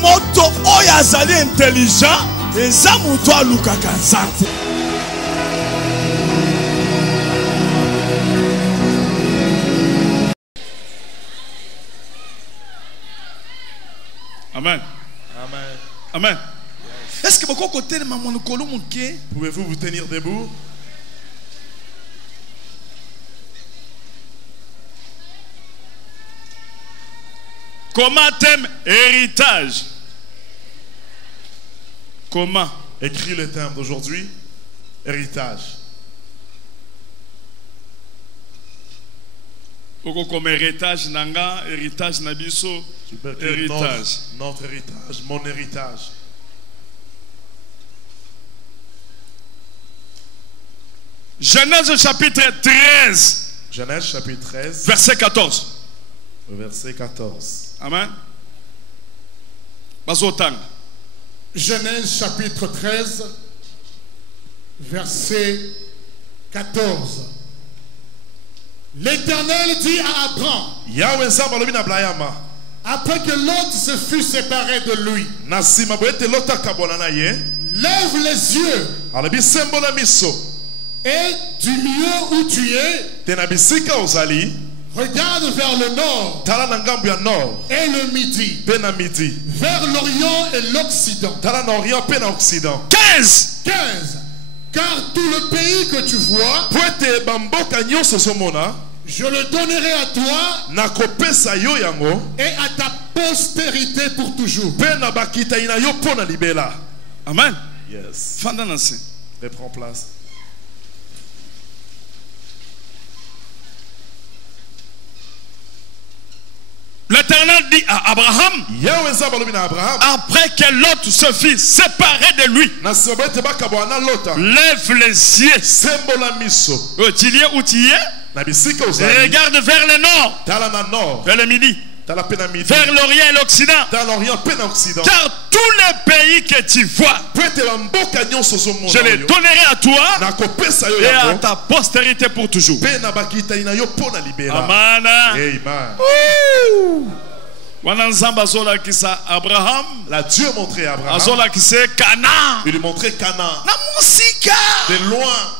Moto oyo azali intelligent eza muto alukaka nzambe. Amen. Amen. Amen. Est-ce que beaucoup côté de maman Nikolo Mouké? Pouvez-vous vous tenir debout? Comment thème héritage? Comment? Écris le thème d'aujourd'hui. Héritage. Pourquoi comme héritage nanga, héritage nabiso, héritage. Notre héritage, mon héritage. Genèse chapitre 13. Genèse chapitre 13. Verset 14. Verset 14. Amen. Bazotang. Genèse chapitre 13, verset 14. L'Éternel dit à Abraham, après que Lot se fut séparé de lui, lève les yeux et du lieu où tu es, regarde vers le nord et le midi, vers l'Orient et l'Occident. 15. Car tout le pays que tu vois, je le donnerai à toi et à ta postérité pour toujours. Amen. Yes. Reprends place. L'Éternel dit à Abraham, après que Lot se fit séparer de lui, lève les yeux. Où tu es? Regarde vers le nord, vers le midi, vers l'Orient et l'Occident. Car tous les pays que tu vois, je les donnerai à toi et à ta postérité pour toujours. Amen. Abraham, la Dieu montrait à Abraham. Il lui montrait Canaan. De loin.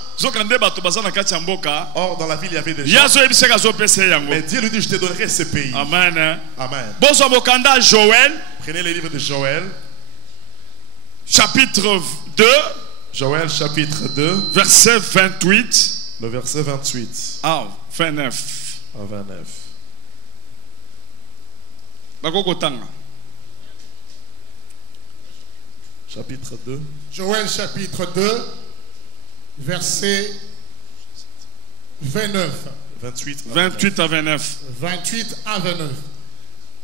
Or dans la ville il y avait des gens. Mais Dieu lui dit, je te donnerai ce pays. Amen. Amen. Joël. Prenez les livres de Joël. Chapitre 2. Joël chapitre 2. Verset 28. Le verset 28. Ah, 29. À 29. Chapitre 2. Joël chapitre 2. Verset 29. 28 à 29. 28 à 29.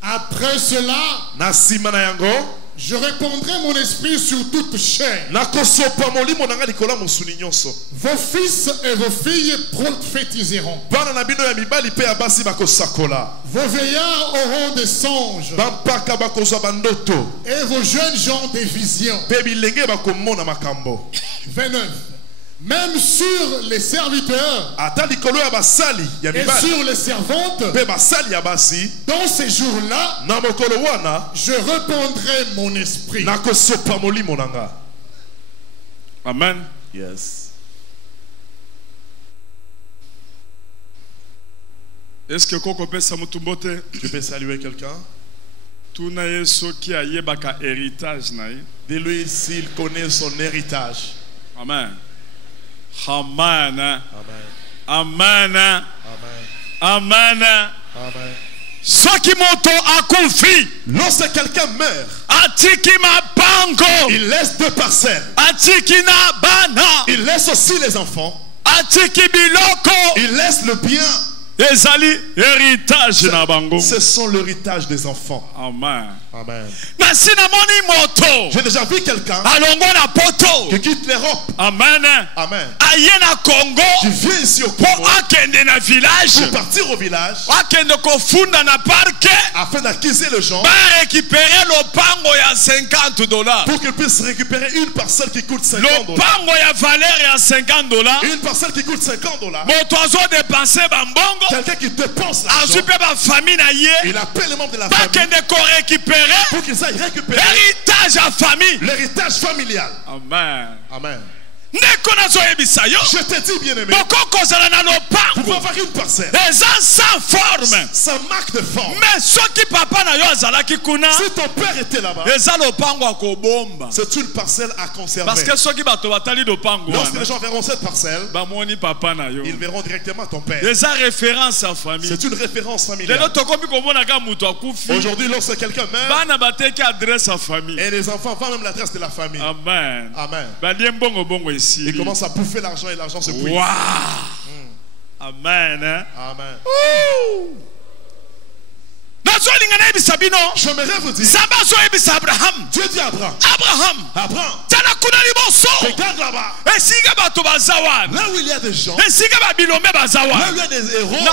Après cela, je répandrai mon esprit sur toute chair. Vos fils et vos filles prophétiseront. Vos veillards auront des songes. Et vos jeunes gens des visions. 29. Même sur les serviteurs et sur les servantes, dans ces jours-là, je répandrai mon esprit. Amen. Yes. Est-ce que Koko peut samutumbote? Tu peux saluer quelqu'un? Dis-lui s'il connaît son héritage. Amen. Amen. Amen. Amen. Amen. Amen. Amen. Ce qui m'entend a confié. Lorsque quelqu'un meurt, il laisse 2 parcelles. Il laisse aussi les enfants. Il laisse le bien. Ce sont l'héritage des enfants. Amen. Amen. J'ai déjà vu quelqu'un qui quitte l'Europe. Amen. Amen. Congo. Qui vient ici au Congo pour partir au village afin d'acquérir le gens pour qu'ils puissent récupérer une parcelle qui coûte $50. Une parcelle qui coûte $50. quelqu'un qui dépense l'argent, il appelle les membres de la famille pour qu'ils aillent récupérer l'héritage familial. Amen. Amen. Je te dis, bien-aimé, vous pouvez avoir une parcelle sans forme, sans marque de forme. Mais si ton père était là-bas, c'est une parcelle à conserver. Parce que lorsque les gens verront cette parcelle, ils verront directement ton père. C'est une référence familiale. Aujourd'hui, lorsque quelqu'un meurt, et les enfants vendent même l'adresse de la famille. Amen. Amen. Il commence à bouffer l'argent et l'argent se bouille. Wow. Amen. Hein? Amen. J'aimerais vous dire, Dieu dit à Abraham. Abraham. Regarde là-bas. Là où il y a des gens, là où il y a des héros, je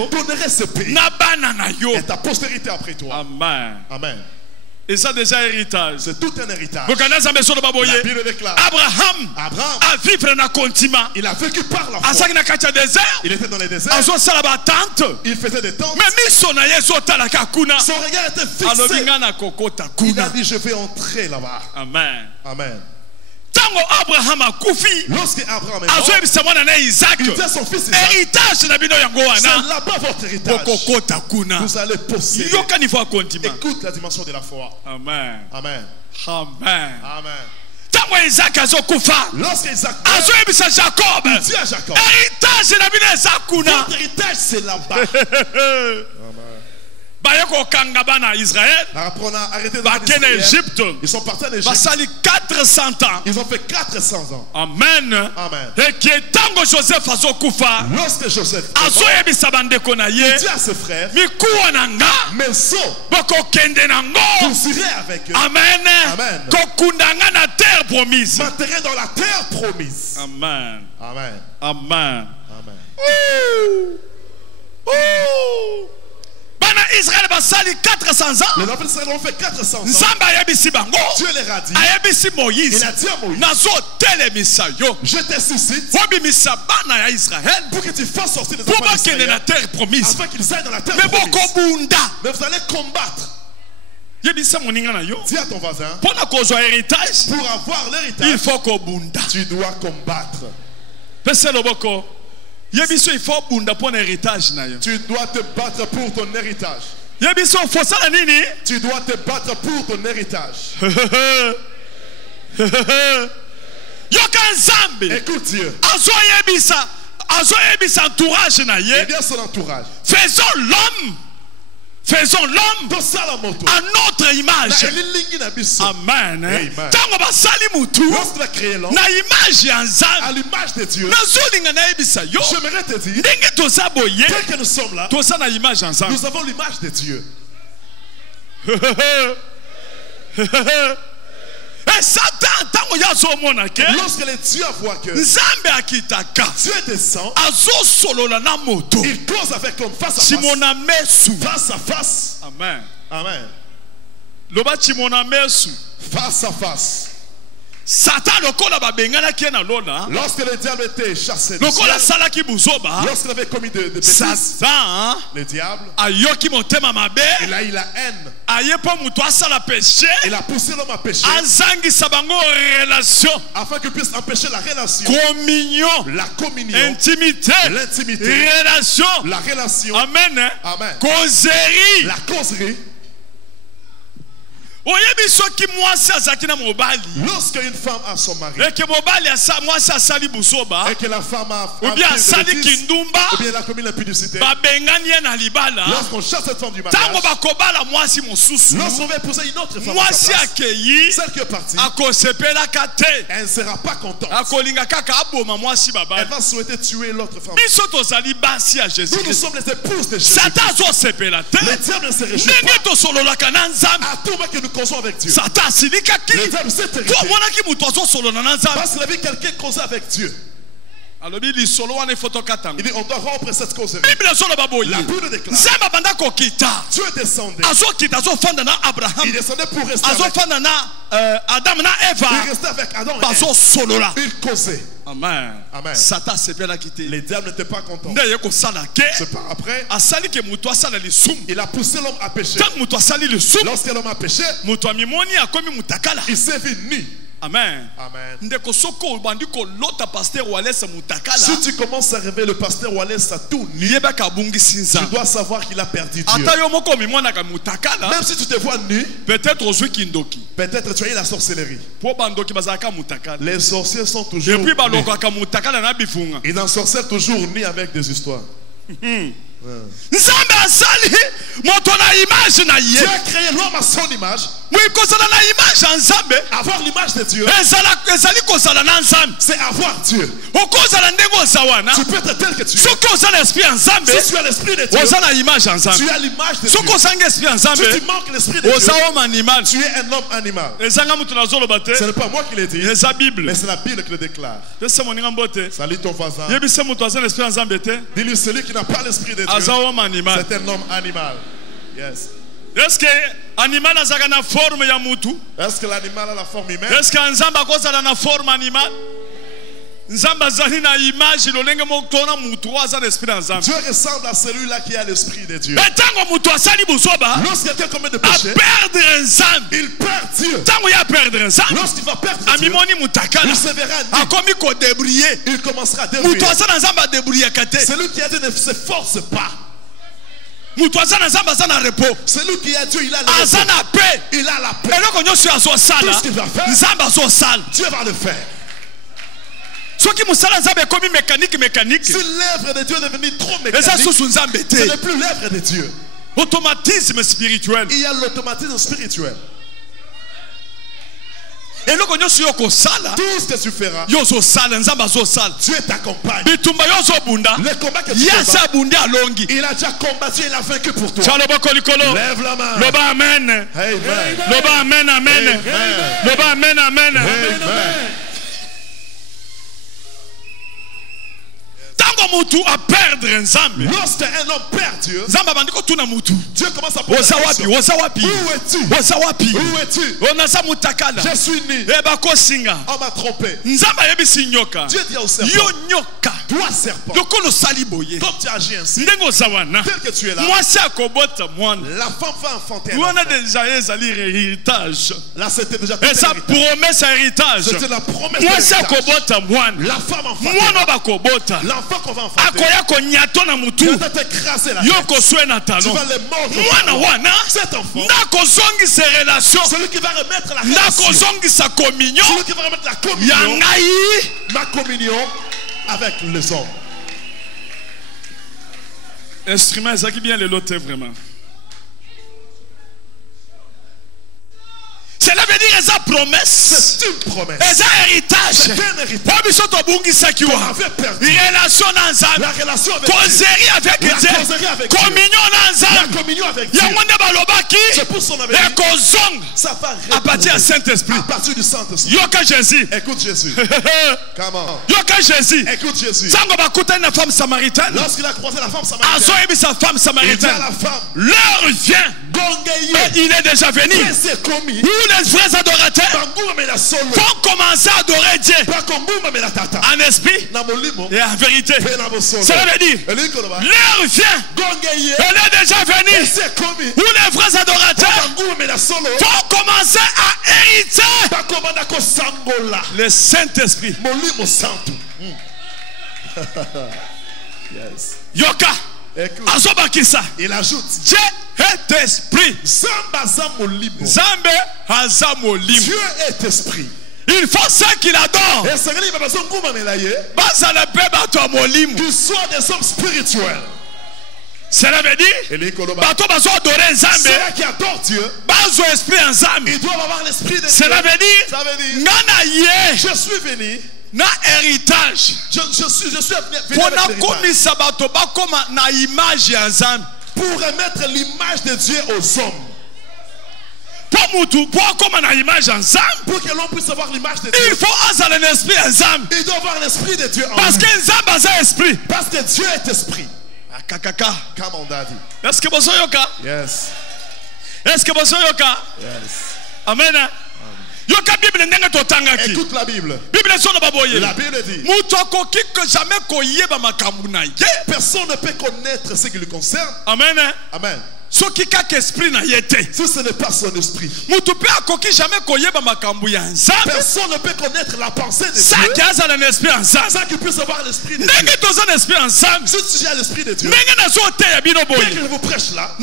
te donnerai ce pays et ta postérité après toi. Amen. Amen. Et ça déjà héritage. C'est tout un héritage. La Bible déclare. Abraham a vécu dans le continent. Il a vécu par la foi. Il était dans les déserts. Il faisait des tentes. Son regard était fixé. Il a dit, je vais entrer là-bas. Amen. Amen. Lorsque Abraham est mort, il dit à son fils Isaac, c'est là-bas votre héritage. Vous allez posséder. Écoute la dimension de la foi. Amen. Amen. Amen. Amen. Lorsque Isaac il dit à Jacob, votre héritage c'est là-bas. Israël, ils sont partis en Égypte. 400 ans. Ils ont fait 400 ans. Amen. Amen. Et que tant Joseph lorsque Joseph il dit à ses frères, mes sceaux, vous irez avec eux. Amen. Amen. M'enterrer dans la terre promise. Amen. Amen. Amen. Amen. Israël a 400 ans. Les enfants d'Israël ont fait 400 ans. Dieu leur a dit. Il a dit à Moïse, je te suscite pour que tu fasses sortir les enfants d'Israël afin qu'ils aillent dans la terre promise. Mais vous allez combattre. Dis à ton voisin, pour avoir l'héritage, tu dois combattre. Il faut héritage. Tu dois te battre pour ton héritage. Tu dois te battre pour ton héritage. Écoute Dieu. Il y a son entourage. Faisons l'homme à notre image. Amen. Lorsqu'il a créé l'homme à l'image de Dieu, j'aimerais te dire, tel que nous sommes là, nous avons l'image de Dieu. Et Satan, lorsque les dieux voient que Dieu descend, il cause avec l'homme face à face. Face à face. Amen. Amen. Face à face. Satan lorsque le diable était chassé du ciel, lorsqu'il avait commis de bêtises, le diable, il a eu la haine. Il a poussé l'homme à pécher afin qu'il puisse empêcher la relation, la communion, l'intimité, la relation, amen, amen, la causerie. Lorsque une femme a son mari et que la femme a ou bien elle a commis l'impudicité, lorsqu'on chasse cette femme du mariage, lorsqu'on va épouser une autre femme à sa place, celle qui est partie, elle ne sera pas contente. Elle va souhaiter tuer l'autre femme. Nous sommes les épouses de Jésus. Le diable ne se réjouit pas. À tout moment que nous causons avec Dieu, le diable s'est terrifié parce qu'il a vu quelqu'un causer avec Dieu. Il dit on doit rompre cette causerie. La Bible déclare Dieu descendait. Il descendait pour rester avec il restait avec Adam et Ève. Il causait. Amen. Amen. Satan s'est bien quitté. Les diables n'étaient pas contents. C'est par après il a poussé l'homme à pécher. Lorsque l'homme a péché, il s'est vu nu. Amen. Amen. Si tu commences à rêver le pasteur Wallace à tout nu, tu dois savoir qu'il a perdu Dieu. Même si tu te vois nu, peut-être tu as eu la sorcellerie. Les sorciers sont toujours nus. Ils ensorcellent toujours nus avec des histoires. Dieu a créé l'homme à son image. Avoir l'image de Dieu, c'est avoir Dieu. Tu peux être tel que tu es. Si tu as l'esprit de Dieu, tu as l'image de Dieu. Si tu manques l'esprit de Dieu, tu es un homme animal. Ce n'est pas moi qui l'ai dit, mais c'est la Bible qui le déclare. Salut ton voisin. Dis-lui, celui qui n'a pas l'esprit de Dieu, c'est un homme animal. Yes. Est-ce que l'animal a la forme ya mutu? Est-ce que l'animal a la forme humaine? Est-ce que nzamba a la forme animale? Nzamba zali na image lolenge mokona mutu aza l'esprit nzamba. Dieu ressemble à celui-là qui a l'esprit de Dieu. Tango mutu asali busoba. Lorsque quelqu'un commet de péché, perdre nzamba, il perd Dieu. Tango ya perdre nzamba. Lorsqu'il va perdre Dieu, il se verra nu. Akomi ko débrouiller. Il commencera à débrouiller. Mutu asala nzamba débrouiller kate. Celui qui a Dieu ne se force pas. Celui qui a Dieu, il a la paix. Il a la paix. Tout ce qu'il va faire, Dieu va le faire. Si l'œuvre de Dieu est devenue trop mécanique, ce n'est plus l'œuvre de Dieu. Automatisme spirituel. Il y a l'automatisme spirituel. Tout ce que tu feras, Dieu t'accompagne. Le combat que tu combats, il a déjà combattu et il a vaincu pour toi. Lève la main. Amen. Amen. Amen. Amen. Amen. Lorsque un homme perd Dieu, Dieu commence à poser la question. Où es-tu? Je suis né. On m'a trompé. Dieu dit au serpent, toi serpent, comme tu agis ainsi, tel que tu es là, la femme va enfanter un enfant. Là c'était déjà héritage. C'était la promesse de l'héritage. La femme enfantera. L'enfant qu'on va enfanter, tu vas t'écraser la tête. Tu vas les mordre. Cet enfant, celui qui va remettre la relation, celui qui va remettre la communion, ma communion avec les hommes. Instrument, ça qui vient le loter vraiment. Cela veut dire esa promesse. C'est une promesse. Esa héritage. C'est un héritage. On avait perdu. Relation ensemble. La relation avec causerie avec Dieu. Communion ensemble. La communion avec Dieu. C'est pour son avenir. Ça va à partir du Saint-Esprit. À partir du Saint-Esprit. Yoka Jésus. Écoute Jésus. Comment? Yoka Jésus. Écoute Jésus. Sango bakuta une femme samaritaine. Lorsqu'il a croisé la femme samaritaine. Azo ebi sa femme samaritaine. Il dit à la femme. L'heure vient. Il est déjà venu. Où les vrais adorateurs vont commencer à adorer Dieu en esprit et en vérité. Cela veut dire l'heure vient. Elle est déjà venue. Où les vrais adorateurs vont commencer à hériter le Saint-Esprit. Yoka. Il ajoute, Dieu est esprit. Dieu est esprit. Il faut ça qu'il adore. Qu'ils soient des hommes spirituels. Cela veut dire ceux qui adorent Dieu, ils doivent avoir l'esprit de Dieu. Cela veut dire je suis venu. Na héritage. Je suis venu avec l'héritage. Pour remettre l'image de Dieu aux hommes. Pour que l'on puisse avoir l'image de Dieu, il faut avoir l'esprit ensemble. Il doit avoir l'esprit de Dieu. Parce que esprit. Parce que Dieu est esprit. Come on, daddy. Est-ce que vous yoka? Yes. Est-ce que vous yoka? Yes. Amen. Yoka Bible ndenge totanga ki. Écoute la Bible. Bible sona baboye. La Bible dit. Mutu akoki que jamais koyeba makambu na ye. Personne ne peut connaître ce qui lui concerne. Amen. Amen. Si ce n'est pas son esprit, personne ne peut connaître la pensée de Dieu sans qu'il puisse avoir l'esprit de Dieu. Si tu as l'esprit de Dieu, dès que je vous prêche là,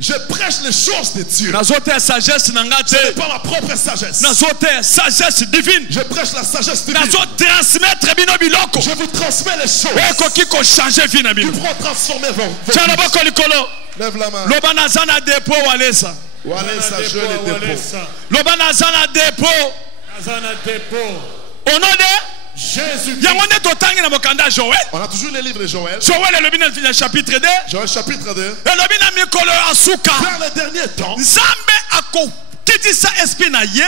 je prêche les choses de Dieu. Ce n'est pas ma propre sagesse. Sagesse divine. Je prêche la sagesse divine. Je vous transmets les choses qui pourront transformer vos. Lève la main. Lobanazana dépôt Walesa. Walesa, je les dépôt. Lobanazana dépôt. Au nom de Jésus. On a toujours les livres de Joël. Joël est le chapitre 2. Joël chapitre 2. Dans le dernier temps,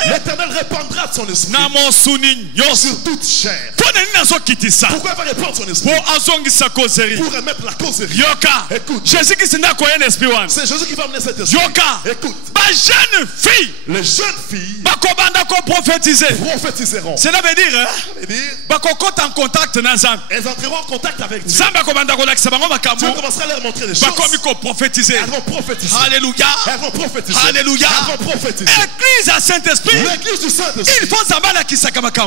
l'Éternel répandra de son esprit sur toute chair. Pourquoi il va répandre son esprit? Pour remettre la causerie. Écoute, c'est Jésus qui va amener cet esprit. Écoute, les jeunes filles prophétiseront. Cela veut dire en contact. Elles entreront en contact avec Dieu. Dieu commencera à leur montrer des choses. Elles vont prophétiser. Alléluia. Elles vont prophétiser. Alléluia. Elles vont prophétiser. L'église à Saint-Esprit. L'église du Saint-Esprit. Il faut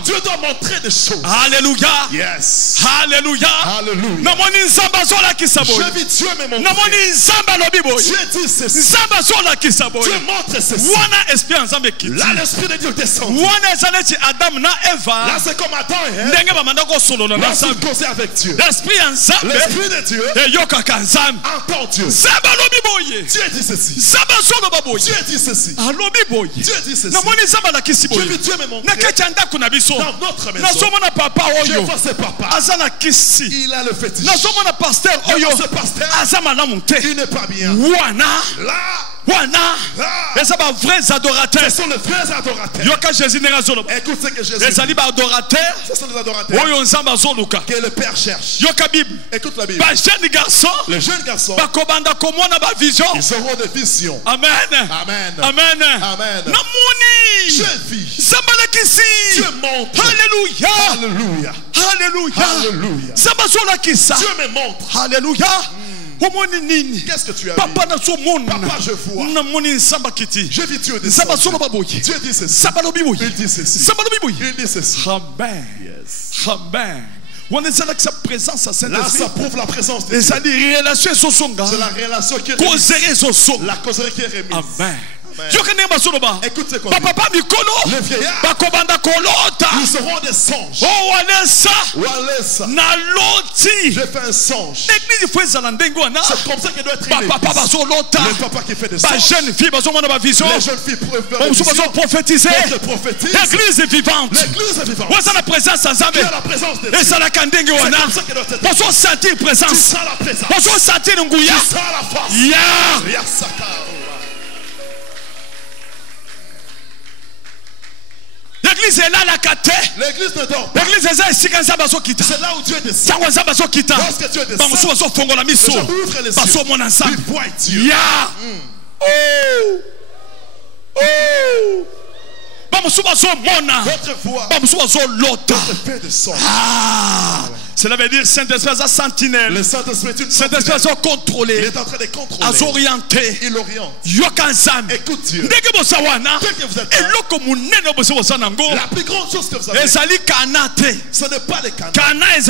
Dieu doit montrer des choses. Alléluia. Yes. Alléluia. Alléluia. Je vis Dieu mais mon frère. Dieu dit ceci. Dieu montre ceci. Là l'esprit de Dieu descend. Là c'est comme Adam et Ève. Là c'est causé avec Dieu. L'esprit de Dieu entend Dieu. Dieu dit ceci. Dieu dit ceci. Dieu dit ceci. Je vis Dieu mais mon frère. Dans notre maison, je vois ce papa. Il a le fétiche. Ce pasteur, il n'est pas bien. Là, ce sont les vrais adorateurs. Écoute ce que Jésus dit. Ce sont les adorateurs que le Père cherche. Écoute la Bible. Les jeunes garçons, ils auront des visions. Amen. Amen. Amen. Amen. Jeune fille, Dieu montre. Alléluia. Alléluia. Alléluia. Dieu me montre. Alléluia. Qu'est-ce que tu as vu? Papa, je vois. Je vis Dieu descendre. Dieu dit ceci. Il dit ceci. Il dit ceci. Amen. Yes. Amen. Là, ça prouve la présence de Dieu. C'est la relation qui est remise. La causerie qui est remise. Amen. Écoute ce qu'on dit. Les vieillards, nous serons des songes. Oh, Walesa. J'ai fait un songe. C'est comme ça qu'il doit être une église. Le papa qui fait des songes. Les jeunes filles peuvent prophétiser. L'église est vivante. L'église est vivante. Il y a la présence de Dieu. C'est comme ça qu'il doit être. Tu sens la présence. Tu sens la force. L'église est là, la caté. L'église ne dort pas. L'église est là, c'est là où Dieu descend. Lorsque Dieu descend, les gens ouvrent les yeux. Ils voient Dieu. Votre voix, votre fait de son. Cela veut dire Saint-Esprit est sentinelle. Le Saint-Esprit est une sentinelle. Saint-Esprit est contrôlé. Il est en train de contrôler. Orienté. Il oriente. Écoute Dieu. Dès que vous êtes là, la plus grande chose que vous avez, ce n'est pas les Cana. Cana est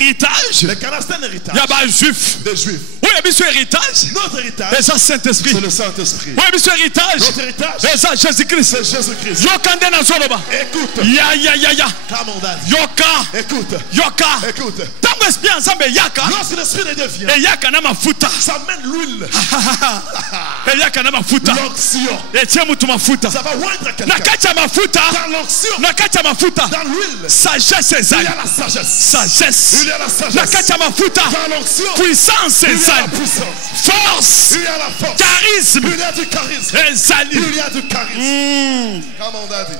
héritage. Les Cana c'est un héritage. Il y a des juifs. Des juifs. Oui, il y a un héritage. Notre héritage, c'est Saint-Esprit. C'est le Saint-Esprit. Oui, il y a un héritage. Notre héritage, c'est Jésus-Christ. C'est Jésus-Christ. Écoute. Ya. Come on, Dad. Écoute. Yoka. Écoute. Lorsque l'esprit de Dieu vient, ça mène l'huile. L'onction. Ça va oindre quelqu'un. Dans l'onction, dans l'huile, sagesse, il y a la sagesse. Il y a la sagesse. Dans l'onction, puissance, il y a la puissance. Force, il y a la force. Charisme, il y a du charisme. Il y a du charisme. Comme on a dit.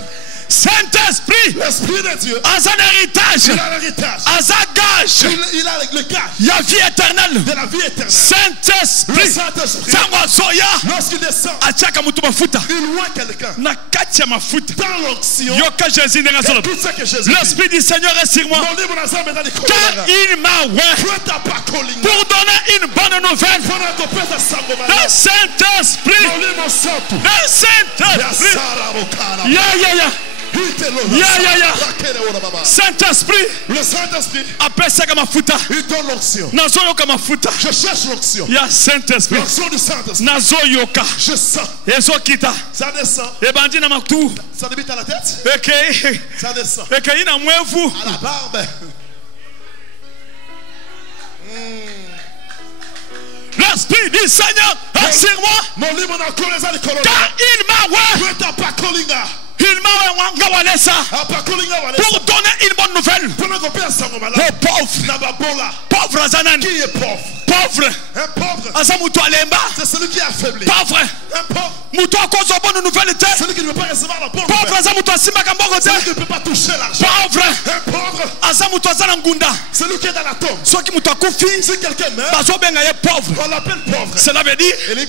Saint-Esprit, l'Esprit de Dieu, a un héritage, il a l'héritage, a un gage, il a le gage, il y a vie éternelle, de la vie éternelle. Saint-Esprit, le Saint-Esprit, lorsqu'il descend, il loin quelqu'un, dans l'onction, tout ce que Jésus l'Esprit du Seigneur est sur moi, car il m'a oint pour donner une bonne nouvelle. Le Saint-Esprit, le Saint-Esprit, Saint-Esprit, le Saint-Esprit, il donne l'onction. Je cherche l'onction. Il y a Saint-Esprit. L'onction du Saint-Esprit. Je sens. Ça descend. Ça débute à la tête. Ça descend. À la barbe. L'Esprit du Seigneur est sur moi. Car il m'a oint. Il m'a pour donner une bonne nouvelle aux pauvres. Pauvre Azanan. Qui est pauvre? Pauvre. Un pauvre. C'est celui qui est affaibli. Pauvre. Un pauvre. Bonne nouvelle. Celui qui ne veut pas recevoir la bonne nouvelle. Celui qui ne peut pas toucher l'argent. Pauvre. Un pauvre. Celui qui est dans la tombe. Si quelqu'un meurt, on l'appelle pauvre. Cela veut dire il ne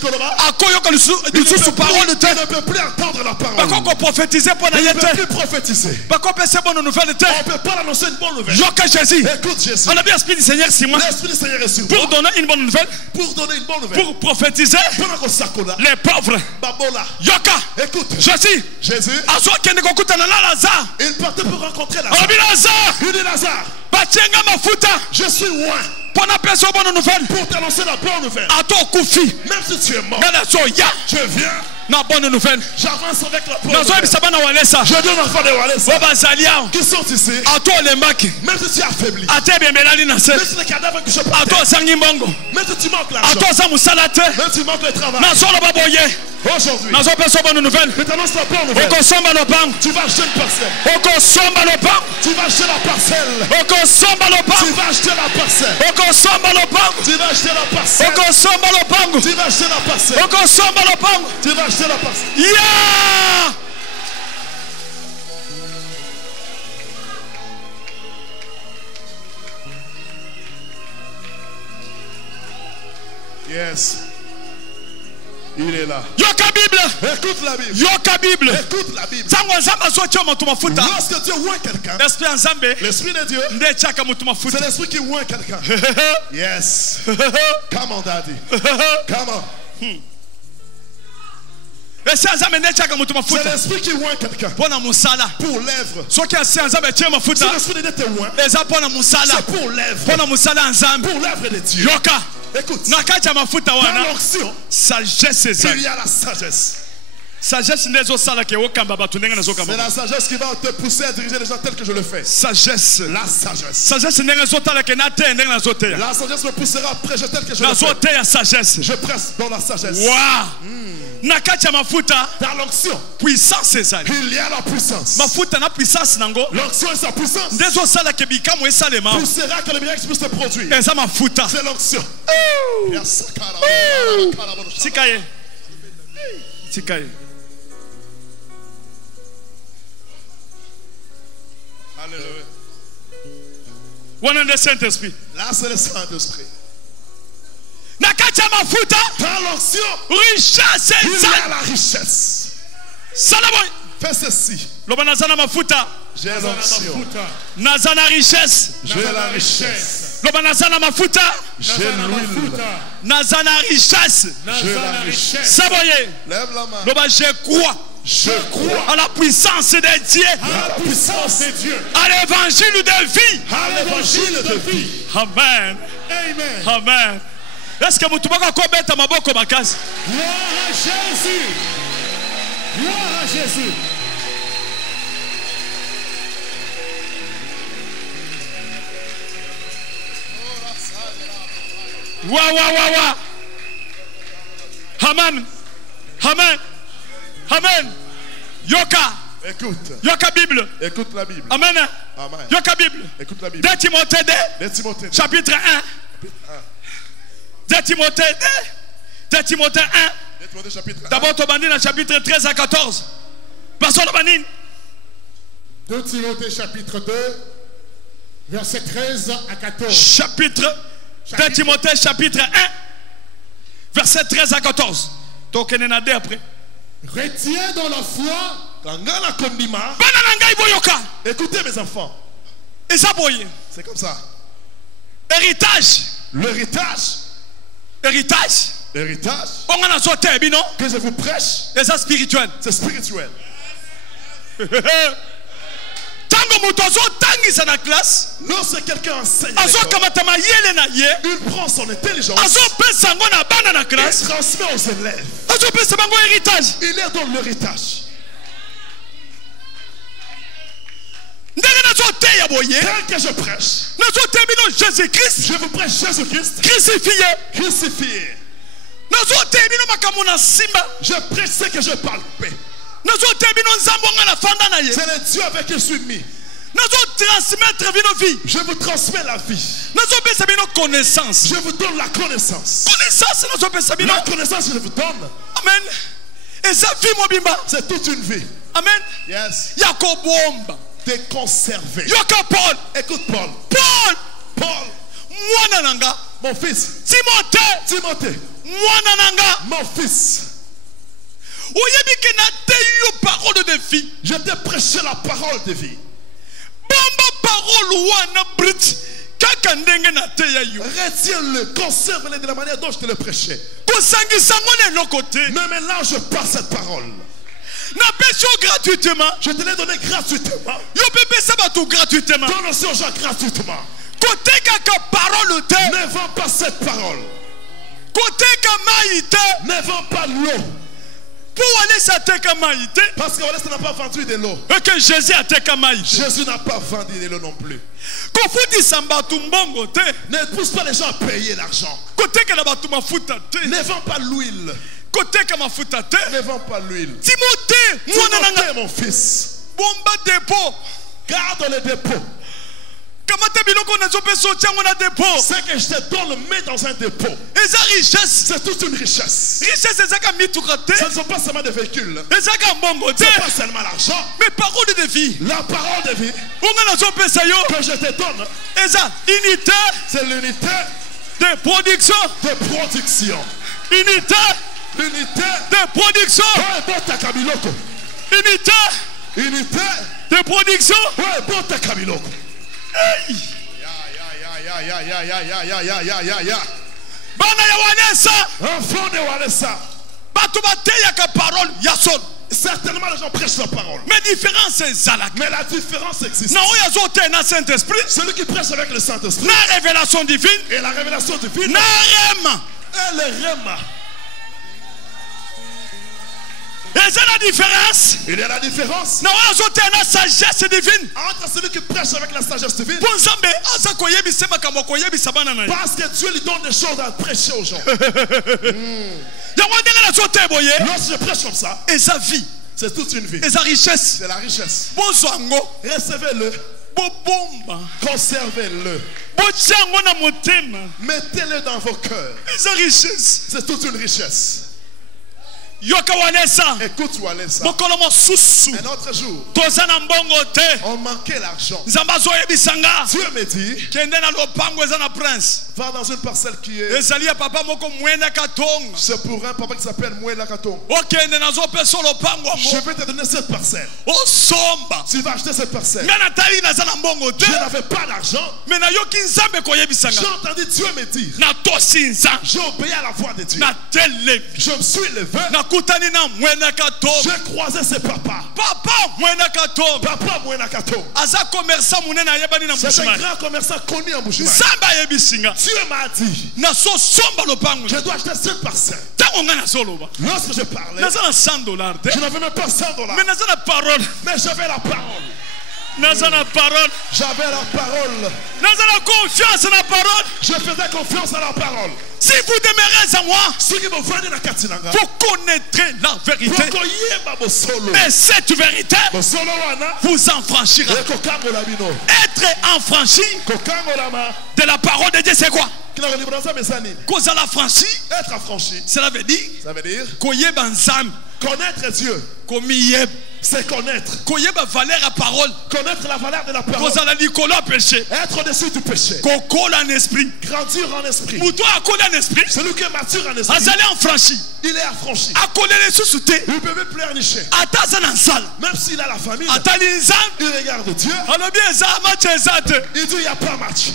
peut plus entendre la parole. Il ne peut plus prophétiser. On ne peut pas annoncer une bonne nouvelle. Écoute Jésus. On a bien l'Esprit du Seigneur sur moi. L'Esprit du Seigneur est sur moi. Pour donner une bonne nouvelle. Pour prophétiser les pauvres. Yoka. Écoute. Jésus. Il partait pour rencontrer Lazare. Il dit Lazare. Je suis loin. Pour t'annoncer la bonne nouvelle. Même si tu es mort. Je viens. Bonne nouvelle. J'avance avec la bonne nouvelle. Je donne l'enfant de Walesa qui sont ici. Même si tu es affaibli. Même si les cadavres que je porte. Même si tu manques l'argent. Même si tu manques le travail. Aujourd'hui, je t'annonce la bonne nouvelle. Tu vas acheter une parcelle. Tu vas acheter la parcelle. Tu vas acheter la parcelle. Tu vas acheter la parcelle. Tu vas acheter la parcelle. Tu vas acheter la parcelle. Yeah! Yes. Il est là. Yoka Bible. Écoute la Bible. Yoka Bible. Écoute la Bible. Lorsque Dieu oint quelqu'un, l'Esprit de Dieu, c'est l'Esprit qui oint quelqu'un. Yes. Come on, Daddy. Come on. C'est l'Esprit qui oint quelqu'un pour l'œuvre. Si l'Esprit de Dieu te oint, c'est pour l'œuvre. Pour l'œuvre de Dieu. Écoute, dans l'onction, sagesse, il y a la sagesse. Sagesse, c'est la sagesse qui va te pousser à diriger les gens tels que je le fais. Sagesse. La sagesse. Sagesse La sagesse me poussera à prêcher tel que je le fais. Je presse dans la sagesse. Wow. Dans l'onction, puissance, il y a la puissance. L'onction et sa puissance poussera que le miracle puisse se produire. C'est l'onction. Alléluia. One Saint-Esprit. Là, c'est le Saint-Esprit. Dans l'onction, richesse, il y a la richesse. Fais ceci. J'ai l'onction. Nazana richesse. J'ai la richesse. J'ai l'huile. Nazana richesse. J'ai la richesse. Lève la main. Je crois à la puissance de Dieu. À la puissance de Dieu. À l'évangile de vie. À l'évangile de vie. Amen. Amen. Amen. Est-ce que vous pouvez commettre ma boque au bacas? Gloire à Jésus. Gloire à Jésus. Wa. Amen. Amen. Amen. Yoka. Écoute. Yoka Bible. Écoute la Bible. Amen. Amen. Yoka Bible. Écoute la Bible. 2 Timothée 2. Chapitre 1. 2 Timothée 2. 2 Timothée 1. D'abord, tu vas chapitre 13 à 14. Pasteur Banine. 2 Timothée chapitre 2, verset 13 à 14. Chapitre 2 Timothée chapitre 1, verset 13 à 14. Donc, on est après. Retiens dans la foi. Écoutez mes enfants. C'est comme ça. Héritage. L'héritage. Héritage. Héritage. Que je vous prêche. Et ça spirituel. C'est spirituel. Lorsque quelqu'un enseigne, il prend son intelligence et transmet aux élèves. Il leur donne l'héritage. Tel que je prêche, Jésus-Christ. Je vous prêche Jésus-Christ crucifié. Je prêche ce que je parle. C'est le Dieu avec qui je suis mis. Je vous transmets la vie. Connaissance. Je vous donne la connaissance. La connaissance que je vous donne. Amen. Et ça vie mobimba. C'est toute une vie. Amen. Yes. Yakobomba. De conserver. Yoka Paul. Écoute Paul. Paul. Mwanananga. Mon fils. Timothée. Mwanananga. Mon fils. Parole de vie. Je t'ai prêché la parole de vie. Retiens-le, conserve-le de la manière dont je te le prêchais. Mais maintenant je passe cette parole. Gratuitement. Je te l'ai donné gratuitement. Donne aussi aux gens gratuitement. Ne vends pas cette parole. Ne vends pas l'eau. Parce que Wallace n'a pas vendu de l'eau. Et que Jésus n'a pas vendu de l'eau non plus. Ne pousse pas les gens à payer l'argent. Ne vends pas l'huile. Ne vends pas l'huile. Timothée, mon fils. Garde le dépôt. Ce que je te donne, mets dans un dépôt. C'est toute une richesse. Ce ne sont pas seulement des véhicules. Ce n'est pas seulement l'argent. Mais parole de vie. La parole de vie que je te donne, c'est l'unité de production. Unité de production. Unité de production. Hey. Bana ya Wanesa. Enfant de Wanesa. Parole yason. Certainement les gens prêchent la parole. Mais différence c'est Zalak. Mais la différence existe. Saint-Esprit. Celui qui prêche avec le Saint-Esprit. La révélation divine. Et la révélation divine. Na rema. Et le rema. Et c'est la différence. Il y a la différence. Sagesse divine. Entre celui qui prêche avec la sagesse divine. Parce que Dieu lui donne des choses à prêcher aux gens. Lorsque je prêche comme ça, et sa vie, c'est toute une vie. Et sa richesse, c'est la richesse. Recevez-le. Conservez-le. Mettez-le dans vos cœurs. C'est toute une richesse. Écoute Wanesa. Un autre jour, on manquait l'argent. Dieu me dit, va dans une parcelle qui est, c'est pour un papa qui s'appelle Mwela Katong. Je vais te donner cette parcelle. Tu vas acheter cette parcelle. Je n'avais pas d'argent. J'ai entendu Dieu me dire, j'ai obéi à la voix de Dieu. Je me suis levé. J'ai croisé ce papa. Papa Mwena Katong. C'est un grand commerçant connu en Bushman. Dieu m'a dit, je dois acheter cette parcelle. Lorsque je parlais, je n'avais même pas $100. Mais j'avais la parole. J'avais la parole. Confiance en la parole. Je faisais confiance à la parole. Si vous demeurez en moi, vous connaîtrez la vérité. Et cette vérité vous affranchira. Être affranchi de la parole de Dieu, c'est quoi? Cause à l'affranchi, être affranchi, cela veut dire connaître Dieu. C'est connaître. Connaître la valeur de la parole. Connaître la valeur de la parole. Être au-dessus du péché. En esprit. Grandir en esprit. Celui qui est mature en esprit. Il est affranchi. Il peut même pleurnicher. Même s'il a la famille. Il regarde Dieu. Il dit il n'y a pas match.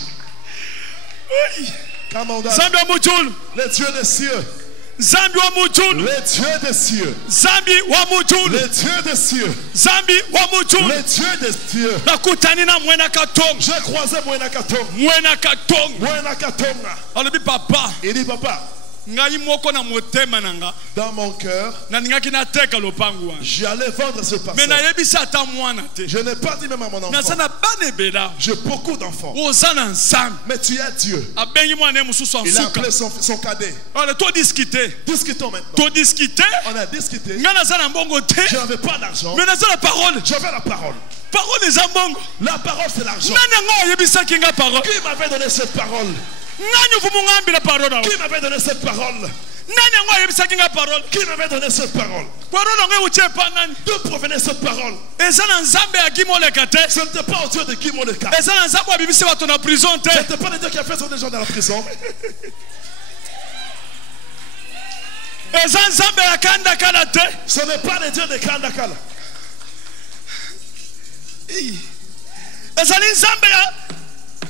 Oui. Le Dieu des cieux. Zambi wa mutulu. Le Dieu des cieux. Zambi wa mutulu. Le Dieu des cieux. Zambi wa mutulu. Le Dieu des cieux. Nakutani na mwena katonga. J'ai croisé mwena katonga. Mwena katonga. Mwena katonga. Alobi papa. Il dit papa. Dans mon cœur, j'allais vendre ce parcelle. Je n'ai pas dit même à mon enfant. J'ai beaucoup d'enfants. Mais tu es Dieu. Il a appelé son cadet. Discutons maintenant. On a discuté. Je n'avais pas d'argent. J'avais la parole. La parole c'est l'argent. Qui m'avait donné cette parole? Qui m'avait donné cette parole? Qui m'avait donné cette parole? D'où provenait cette parole? Ce n'était pas au Dieu de Guy Moleka. Ce n'était pas le Dieu qui a fait sortir des gens dans la prison. Ce n'est pas le Dieu de Kandakala.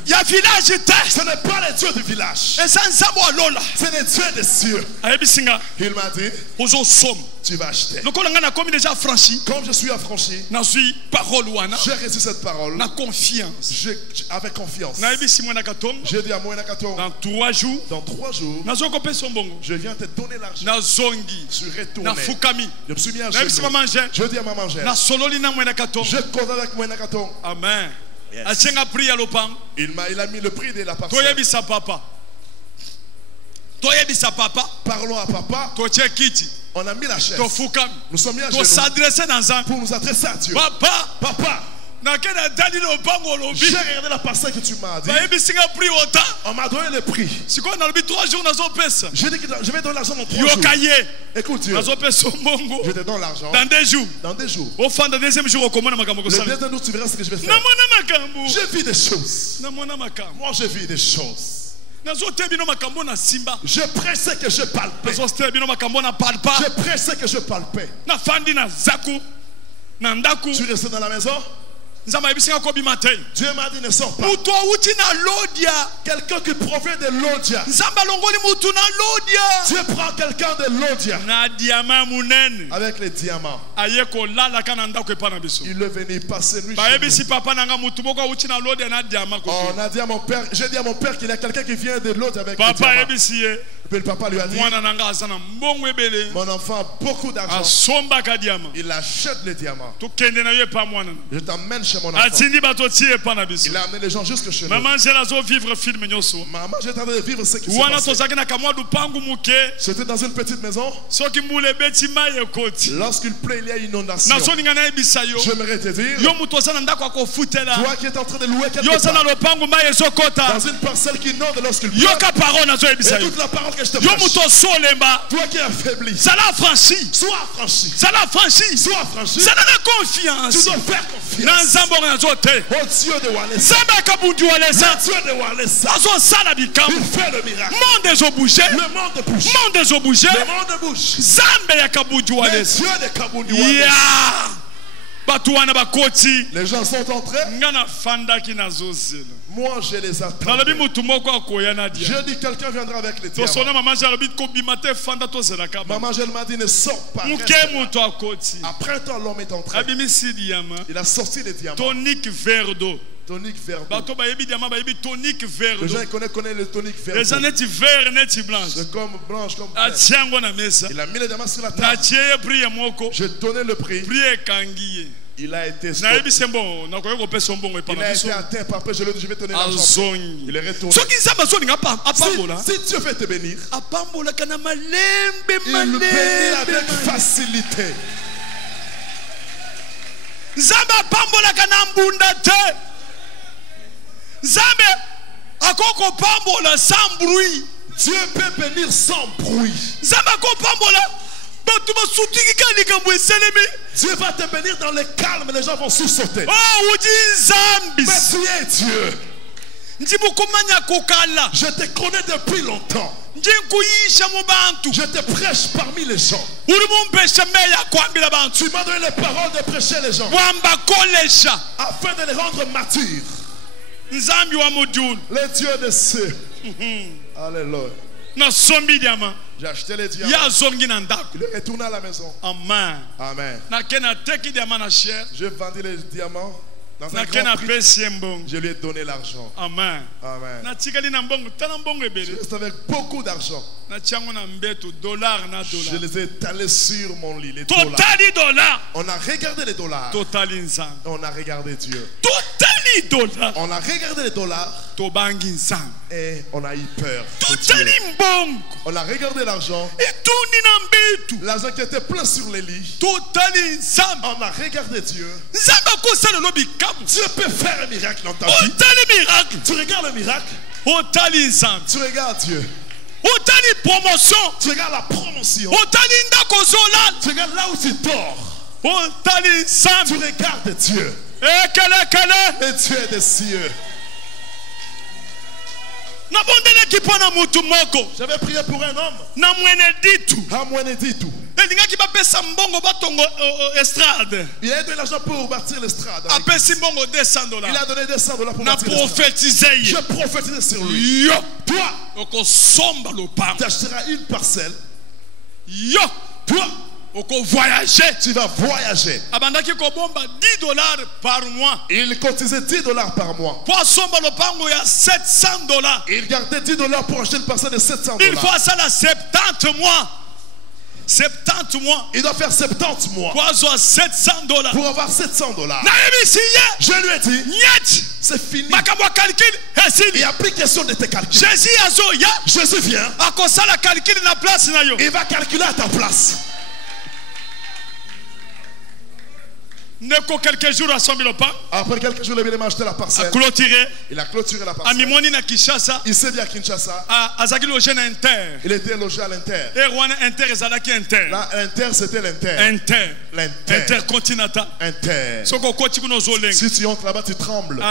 Ce n'est pas le Dieu du village. C'est le Dieu des cieux. Il m'a dit, tu vas acheter. Comme je suis affranchi, j'ai reçu cette parole avec confiance. J'ai dit à Mwena Katonga, dans 3 jours, je viens te donner l'argent. Je suis retourné. Je me suis mis à genoux. Je dis à maman, je cause avec Mwena Katonga. Amen. Yes. Il a mis le prix de la parcelle. Parlons à papa. On a mis la chaise. Nous sommes mis à genoux pour nous adresser à Dieu. Papa. J'ai regardé la parcelle que tu m'as dit. On m'a donné le prix. J'ai dit que je vais donner l'argent dans 3 jours. Écoute Dieu. Je te donne l'argent. Dans 2 jours. Dans 2 jours. Le deuxième jour, tu verras ce que je vais faire. J'ai vu des choses. Moi, j'ai vu des choses. Je pressais que je palpais. Je pressais que je palpais. Tu restes dans la maison? Dieu m'a dit ne sors pas. Quelqu'un qui provient de Lodia. Dieu prend quelqu'un de Lodia avec les diamants. Il est venu passer nuit chez nous. On a dit à mon père, j'ai dit à mon père qu'il y a quelqu'un qui vient de Lodia avec les diamants. Et puis le papa lui a dit, mon enfant a beaucoup d'argent. Il achète les diamants. Je t'emmène chez mon enfant. Il a amené les gens jusque chez nous. Maman, j'ai tenté de vivre ce qui s'est passé. J'étais dans une petite maison. Lorsqu'il pleut, il y a une inondation. J'aimerais te dire, toi qui es en train de louer quelque part dans une parcelle qui inonde lorsqu'il pleut, écoute la parole que je te prêche. Toi qui es affaibli, sois affranchi. Sois affranchi. Ça donne confiance. Tu dois faire confiance au Dieu de Walesa. Le Dieu de Walesa. Il fait le miracle. Le monde bouge. Le monde bouge. Le Dieu de Kabundi Walesa. Les gens sont entrés. Moi je les attends. Je dis quelqu'un viendra avec les diamants. Maman elle m'a dit ne sors pas. Après toi l'homme est entré. Il a sorti les diamants. Tonique verre d'eau. Tonique verre d'eau. Les gens connaissent le tonique verre d'eau. Les gens net vert net blanche. C'est comme blanche comme vert. Il a mis les diamants sur la table. J'ai donné le prix. Il a été atteint par peu, je vais te donner l'argent. Il est retourné. Si Dieu veut te bénir, il bénit avec facilité. Dieu peut bénir sans bruit. Dieu va te bénir dans le calme, les gens vont sursauter. Oh, mais tu es Dieu. Je te connais depuis longtemps. Je te prêche parmi les gens. Tu m'as donné les paroles de prêcher les gens afin de les rendre matures. Le Dieu de cieux. Alléluia. J'ai acheté les diamants. Il est retourné à la maison. Amen. Amen. J'ai vendu les diamants. Dans un grand prix, je lui ai donné l'argent. Amen. Amen. Je reste avec beaucoup d'argent. Je les ai étalés sur mon lit. Les dollars. On a regardé les dollars. On a regardé Dieu. On a regardé les dollars. Et on a eu peur. On a regardé l'argent. L'argent qui était plein sur les lits. On a regardé Dieu. Dieu peut faire un miracle dans ta vie. Tu regardes le miracle. Tu regardes Dieu. Tu regardes la promotion. Tu regardes là où tu dors. Tu regardes Dieu. Et Dieu est des cieux. J'avais prié pour un homme. Il a donné l'argent pour bâtir l'estrade. Il a donné $200 pour bâtir l'estrade. Je prophétisais sur lui. Toi, tu achèteras une parcelle. Toi, tu vas voyager. $10 par mois. Il cotisait $10 par mois. Il gardait $10 pour acheter une parcelle de $700. Il faut ça à 70 mois. 70 mois. Il doit faire 70 mois. Pour avoir $700. Pour avoir $700. Je lui ai dit, c'est fini. Il n'y a plus question de tes calculs. Jésus vient. Il va calculer à ta place. Quelques jours à 100 000 pounds. Après quelques jours, il a acheté la parcelle. Il a clôturé la parcelle. Il s'est dit à Kinshasa. Il était logé à l'Inter. Là, l'Inter, c'était l'Inter. Intercontinental. Inter. Si tu entres là-bas, tu trembles.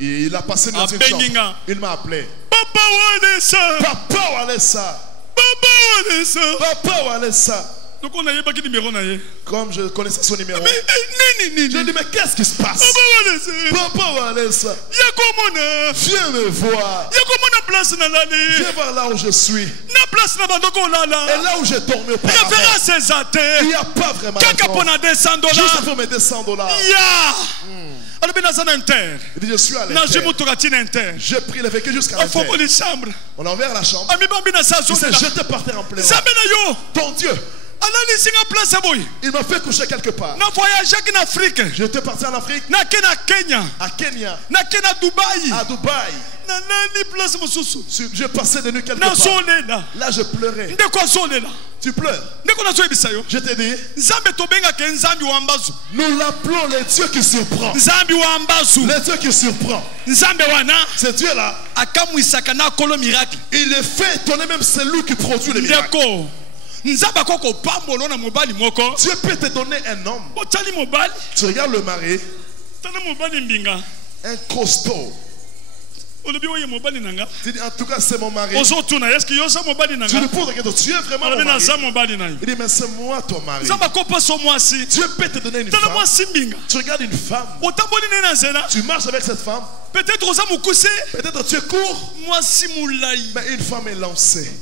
Il a passé dans une chambre. Il m'a appelé. Papa Walesa. Papa Walesa. Comme je connaissais son numéro, je lui ai dit, mais qu'est-ce qui se passe? Papa Walesa, viens me voir. Viens voir là où je suis. Et là où j'ai dormi auparavant, il n'y a pas vraiment de juste pour mes $200. Il dit, je suis à l'Inter. J'ai pris le véhicule jusqu'à l'Inter. On a ouvert la chambre. Il s'est jeté par terre en plein air. Ton Dieu, il m'a fait coucher quelque part. J'étais parti en Afrique. À Kenya. À Dubaï. J'ai passé de nuit quelque part. Là je pleurais. Tu pleures? Je t'ai dit, nous l'appelons le Dieu qui surprend. Le Dieu qui surprend. Ce Dieu là, il est fait étonner même celui qui produit les miracles. Dieu peut te donner un homme. Tu regardes le mari, un costaud. Tu dis, en tout cas c'est mon mari. Tu lui poses la question, tu es vraiment mon mari? Il dit, mais c'est moi ton mari. Dieu peut te donner une femme. Tu regardes une femme, tu marches avec cette femme. Peut-être tu es court, mais une femme est lancée.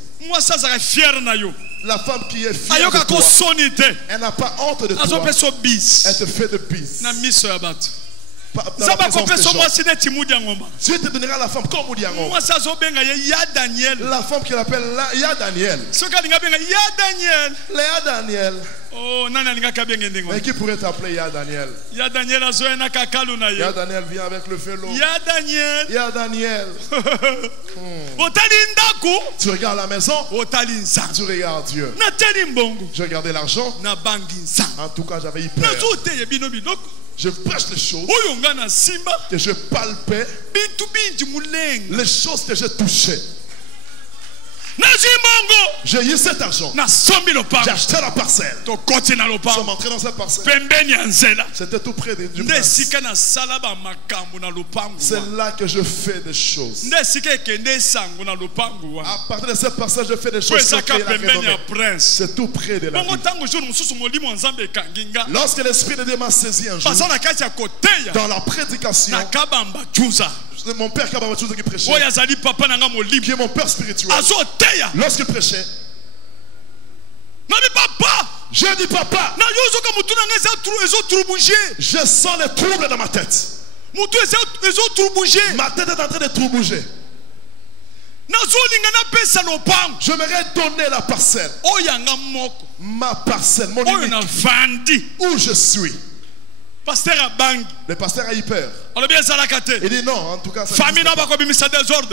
La femme qui est fière de toi, elle n'a pas honte de toi. Elle te fait de bise. Dieu te donnera la femme comme Moudiangomba. La femme qu'il appelle Ya Daniel. Léa Daniel. Oh, mais qui pourrait t'appeler Ya Daniel? Ya Daniel vient avec le felo. Ya Daniel. Tu regardes la maison. Tu regardes Dieu. Je regardais l'argent. En tout cas, j'avais eu peur. Je prêche les choses que je palpais, les choses que j'ai touchées. J'ai eu cet argent. J'ai acheté la parcelle. Nous sommes entrés dans cette parcelle. C'était tout près du prince. C'est là que je fais des choses. À partir de cette parcelle, je fais des choses. C'est tout près de la ville. Lorsque l'Esprit de Dieu m'a saisi un jour, dans la prédication, mon père qui prêchait, qui est mon père spirituel, lorsqu'il prêchait, j'ai dit papa, je sens les troubles dans ma tête. Ma tête est en train de trop bouger. J'aimerais donner la parcelle, ma parcelle, mon limite, où je suis. Le pasteur a eu peur. Il dit non, en tout cas, il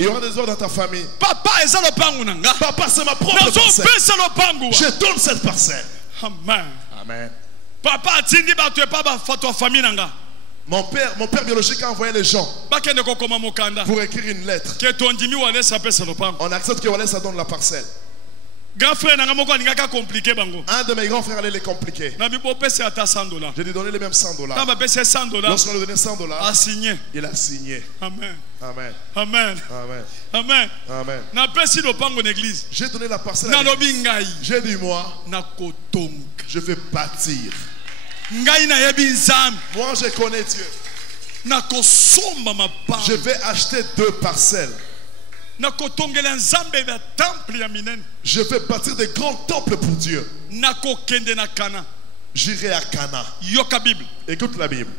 y aura des ordres dans ta famille. Papa, c'est ma propre parcelle. Je donne cette parcelle. Amen. Amen. Papa, mon père biologique a envoyé les gens pour écrire une lettre. On accepte que Wallace donne la parcelle. Un de mes grands frères allait les compliquer. J'ai dit donner les mêmes $100. Lorsqu'on lui donnait $100, il a signé. Amen. Amen. Amen. Amen. Amen. Amen. J'ai donné la parcelle à l'église. J'ai dit moi, je vais bâtir. Moi je connais Dieu. Je vais acheter 2 parcelles. Je vais bâtir des grands temples pour Dieu. J'irai à Cana. Écoute la Bible.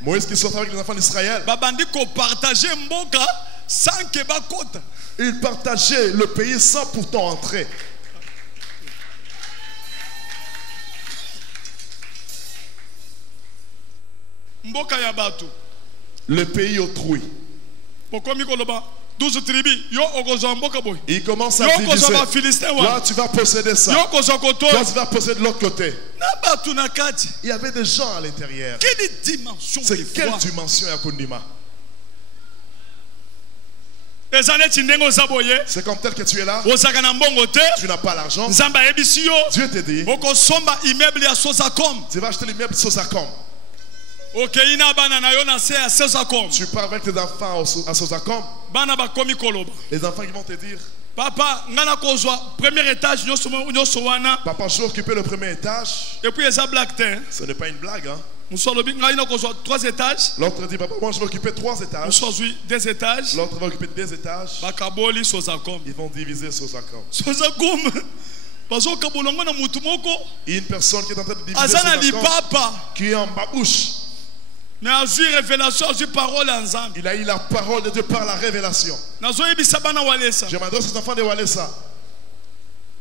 Moïse qui sort avec les enfants d'Israël. Il partageait le pays sans pourtant entrer. Le pays autrui. Il commence à diviser. Toi, tu vas posséder ça. Toi, tu vas posséder de l'autre côté. Il y avait des gens à l'intérieur. C'est quelle dimension à Kundima? C'est comme tel que tu es là. Tu n'as pas l'argent. Dieu te dit, tu vas acheter l'immeuble Sosacom. Tu pars avec tes enfants à Sosacom. Les enfants qui vont te dire, Papa, premier étage, papa, je vais occuper le premier étage. Et puis, ce n'est pas une blague, hein? 3 étages. L'autre dit, papa, moi je vais occuper 3 étages. 2 étages. L'autre va occuper 2 étages. Ils vont diviser Sosacom. Il y a une personne qui est en train de diviser Sosacom, qui est en babouche. Mais il a eu la parole de Dieu par la révélation. Je m'adresse aux enfants de Walesa.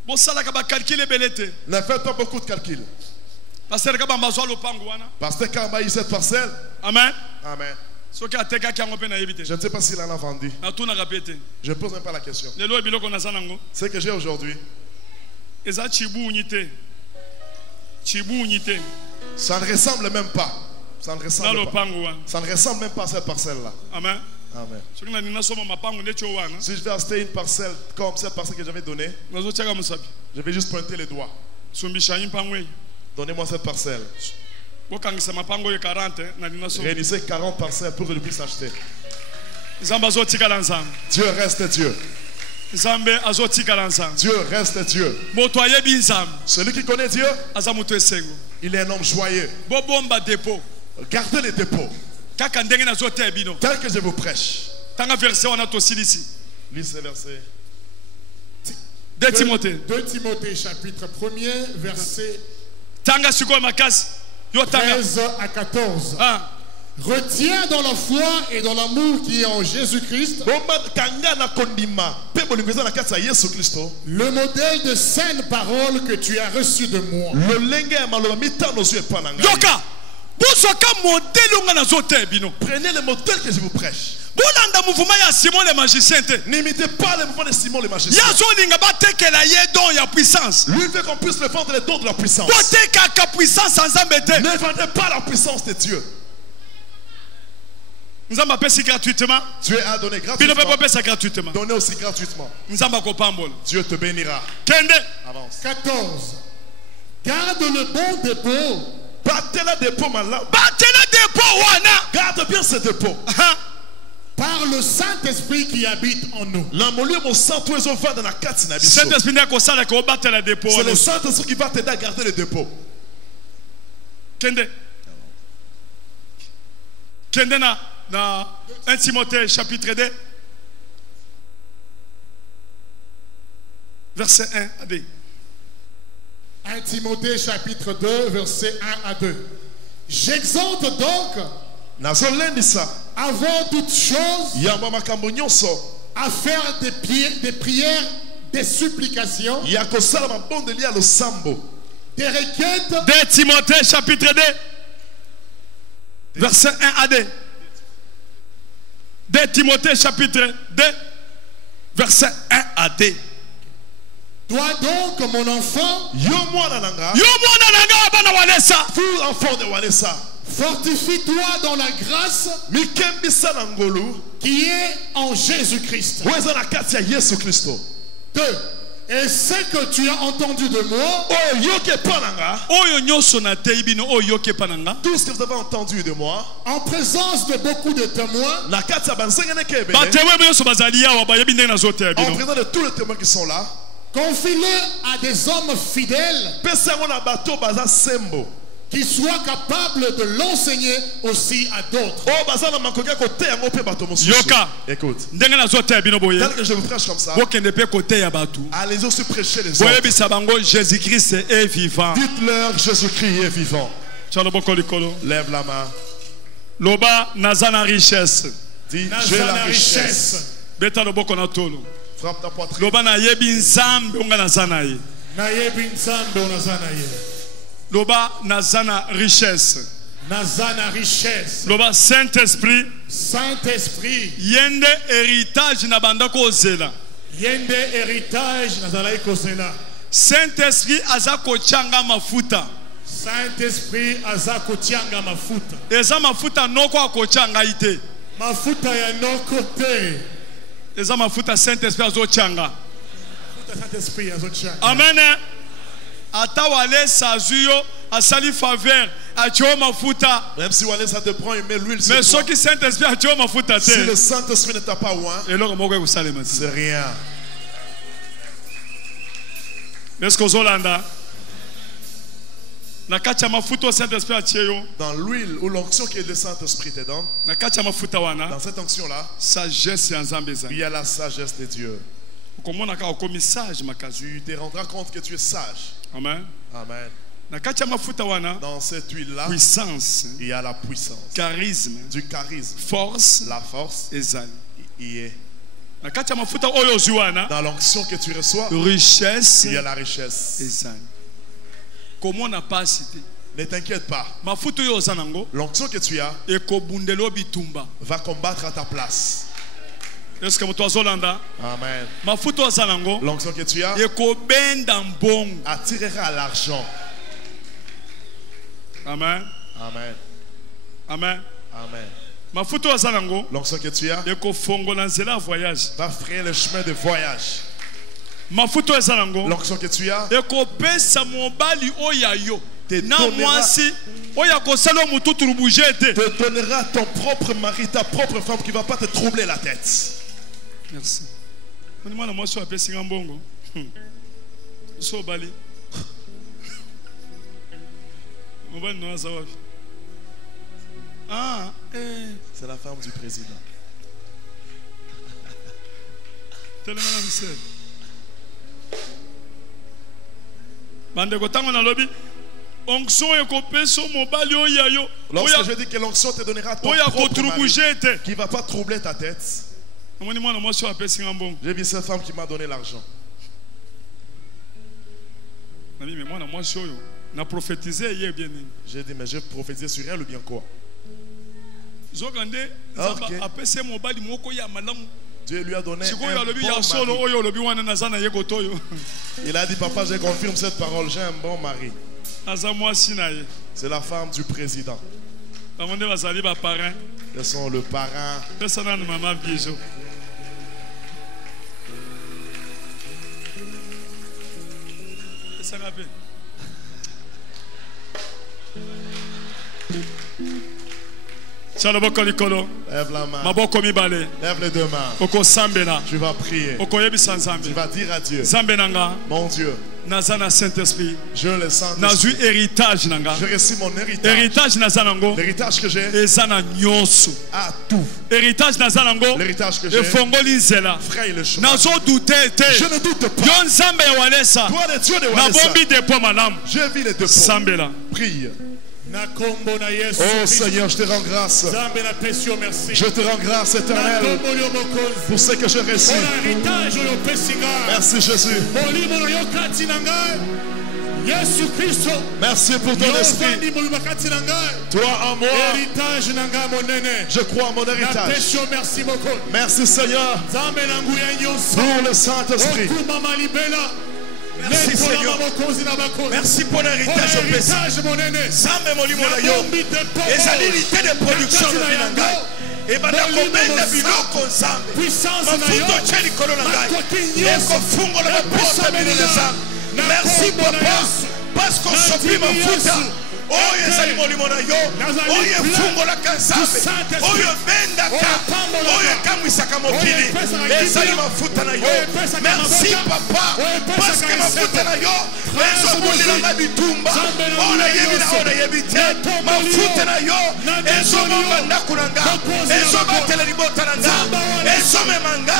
Ne faites pas beaucoup de calculs. Pasteur Kamba a eu cette parcelle. Amen. Amen. Je ne sais pas s'il en a vendu. Je ne pose même pas la question. Ce que j'ai aujourd'hui, ça ne ressemble même pas. Ça ne ressemble même pas à cette parcelle-là. Amen. Amen. Si je vais acheter une parcelle comme cette parcelle que j'avais donnée, je vais juste pointer les doigts. Donnez-moi cette parcelle. Réunissez 40 parcelles pour que je puisse acheter. Dieu reste Dieu. Dieu reste Dieu. Celui qui connaît Dieu, il est un homme joyeux. Gardez les dépôts. Tel que je vous prêche. Lis ce verset. 2 Timothée chapitre 1er verset. 13 à 14. Retiens dans la foi et dans l'amour qui est en Jésus-Christ le modèle de saine parole que tu as reçu de moi. Prenez le modèle que je vous prêche. N'imitez pas le mouvement de Simon le magicien. Lui veut qu'on puisse le vendre les dons de la puissance. Ne vendez pas la puissance de Dieu. Dieu a donné gratuitement. Donnez aussi gratuitement. Dieu te bénira. Avance. 14. Garde le bon dépôt. Battez le dépôt, malade. Garde bien ce dépôt. Par le Saint-Esprit qui habite en nous. C'est le Saint-Esprit qui va t'aider à garder le dépôt. Dans 1 Timothée chapitre 2 verset 1 à 2. 1 Timothée chapitre 2 verset 1 à 2. J'exhorte donc avant toute chose à faire des prières, des supplications, des requêtes. 2 Timothée chapitre 2 verset 1 à 2. 2 Timothée chapitre 2 verset 1 à 2. Toi donc, mon enfant, fortifie-toi dans la grâce qui est en Jésus-Christ. 2. Et ce que tu as entendu de moi, tout ce que vous avez entendu de moi, en présence de beaucoup de témoins, en présence de tous les témoins qui sont là, confie-le à des hommes fidèles qui soient capables de l'enseigner aussi à d'autres. Écoute, tel que je vous prêche comme ça, allez aussi prêcher les autres. Jésus-Christ est vivant. Dites-leur Jésus-Christ est vivant. Lève la main. Loba nazana richesse. Dis, j'ai la richesse. Frappe ta poitrine. Loba na yebi nzambe unga nazana ye. Loba nazana richesse. Nazana richesse. Loba Saint-Esprit. Saint-Esprit. Yende héritage na bandako ozela. Yende héritage nazala ikozela. Saint-Esprit azako changa mafuta. Saint-Esprit azako changa mafuta. Eza mafuta noko akochanga ite. Mafuta ya noko te. Eza mafuta Saint-Esprit azo changa. Mafuta Saint-Esprit azo changa. Amen. Atawale sazuyo asali faveur achio mafuta. Même si Wale ça te prend et met l'huile sur toi. Mais ce qui Saint-Esprit achio mafuta te. Si le Saint-Esprit ne t'a pas oint, c'est rien. Est-ce que Zolanda na kacha mafuta Saint-Esprit achio. Dans l'huile ou l'onction que le Saint-Esprit te donne. Na kacha mafuta wana. Dans cette onction là, sagesse ya Nzambe za. Il y a la sagesse de Dieu. Comment on a commis sage makazi. Tu te rendras compte que tu es sage. Amen. Amen. Dans cette huile-là, puissance, il y a la puissance, charisme, du charisme, force, la force, il est. Dans l'onction que tu reçois, richesse, il y a la richesse. Comment on n'a pas cité? Ne t'inquiète pas. L'onction que tu as va combattre à ta place. Est-ce que tu as Zolanda? Amen. L'onction que tu as attirera à l'argent. Amen. Amen. Amen. Amen. L'onction que tu as va frayer le chemin de voyage. L'onction que tu as te donnera ton propre mari, ta propre femme qui ne va pas te troubler la tête. Merci. C'est la femme du président. Lorsque je dis que l'onction te donnera ton propre mari, qui ne va pas troubler ta tête. J'ai vu cette femme qui m'a donné l'argent. J'ai dit, mais j'ai prophétisé sur elle ou bien quoi? Okay. Dieu lui a donné un bon mari. Il a dit, papa, je confirme cette parole, j'ai un bon mari. C'est la femme du président. Ils sont le parrain. Lève la main. Lève les deux mains. Tu vas prier. Tu vas dire à Dieu, mon Dieu, Saint-Esprit. Je le sens. Je reçois mon héritage. L'héritage que j'ai à tout. L'héritage que j'ai fraye le chemin. Je ne doute pas. Toi le Dieu de Walesa. Je vis les deux pots. Prie. Oh Seigneur, je te rends grâce. Je te rends grâce, éternel, pour ce que je reçois. Merci Jésus. Merci pour ton esprit. Toi en moi, je crois en mon héritage. Merci Seigneur pour le Saint-Esprit. Merci Seigneur. Merci pour l'héritage au Pessi. Zambe molimo na yo. Ezalilité de production de Binangai. Ebanda komenda biloko nzambe. Mafuto cheli kolo na ngai. Eko fungo la porte bilele zambe. Merci papa parce qu'on sopi mafuta. Oyo ezali molimo na yo. Oyo fungo la kanzambe. Oyo bendaka. Oyo kamwisaka mokili. Ezali mafuta na yo. Merci papa parce que mafuta na yo ezobundila nga bitumba ona yebi na ona yebi te mafuta na yo ezomomba ndako na nga ezobatela libota na nga ezomema nga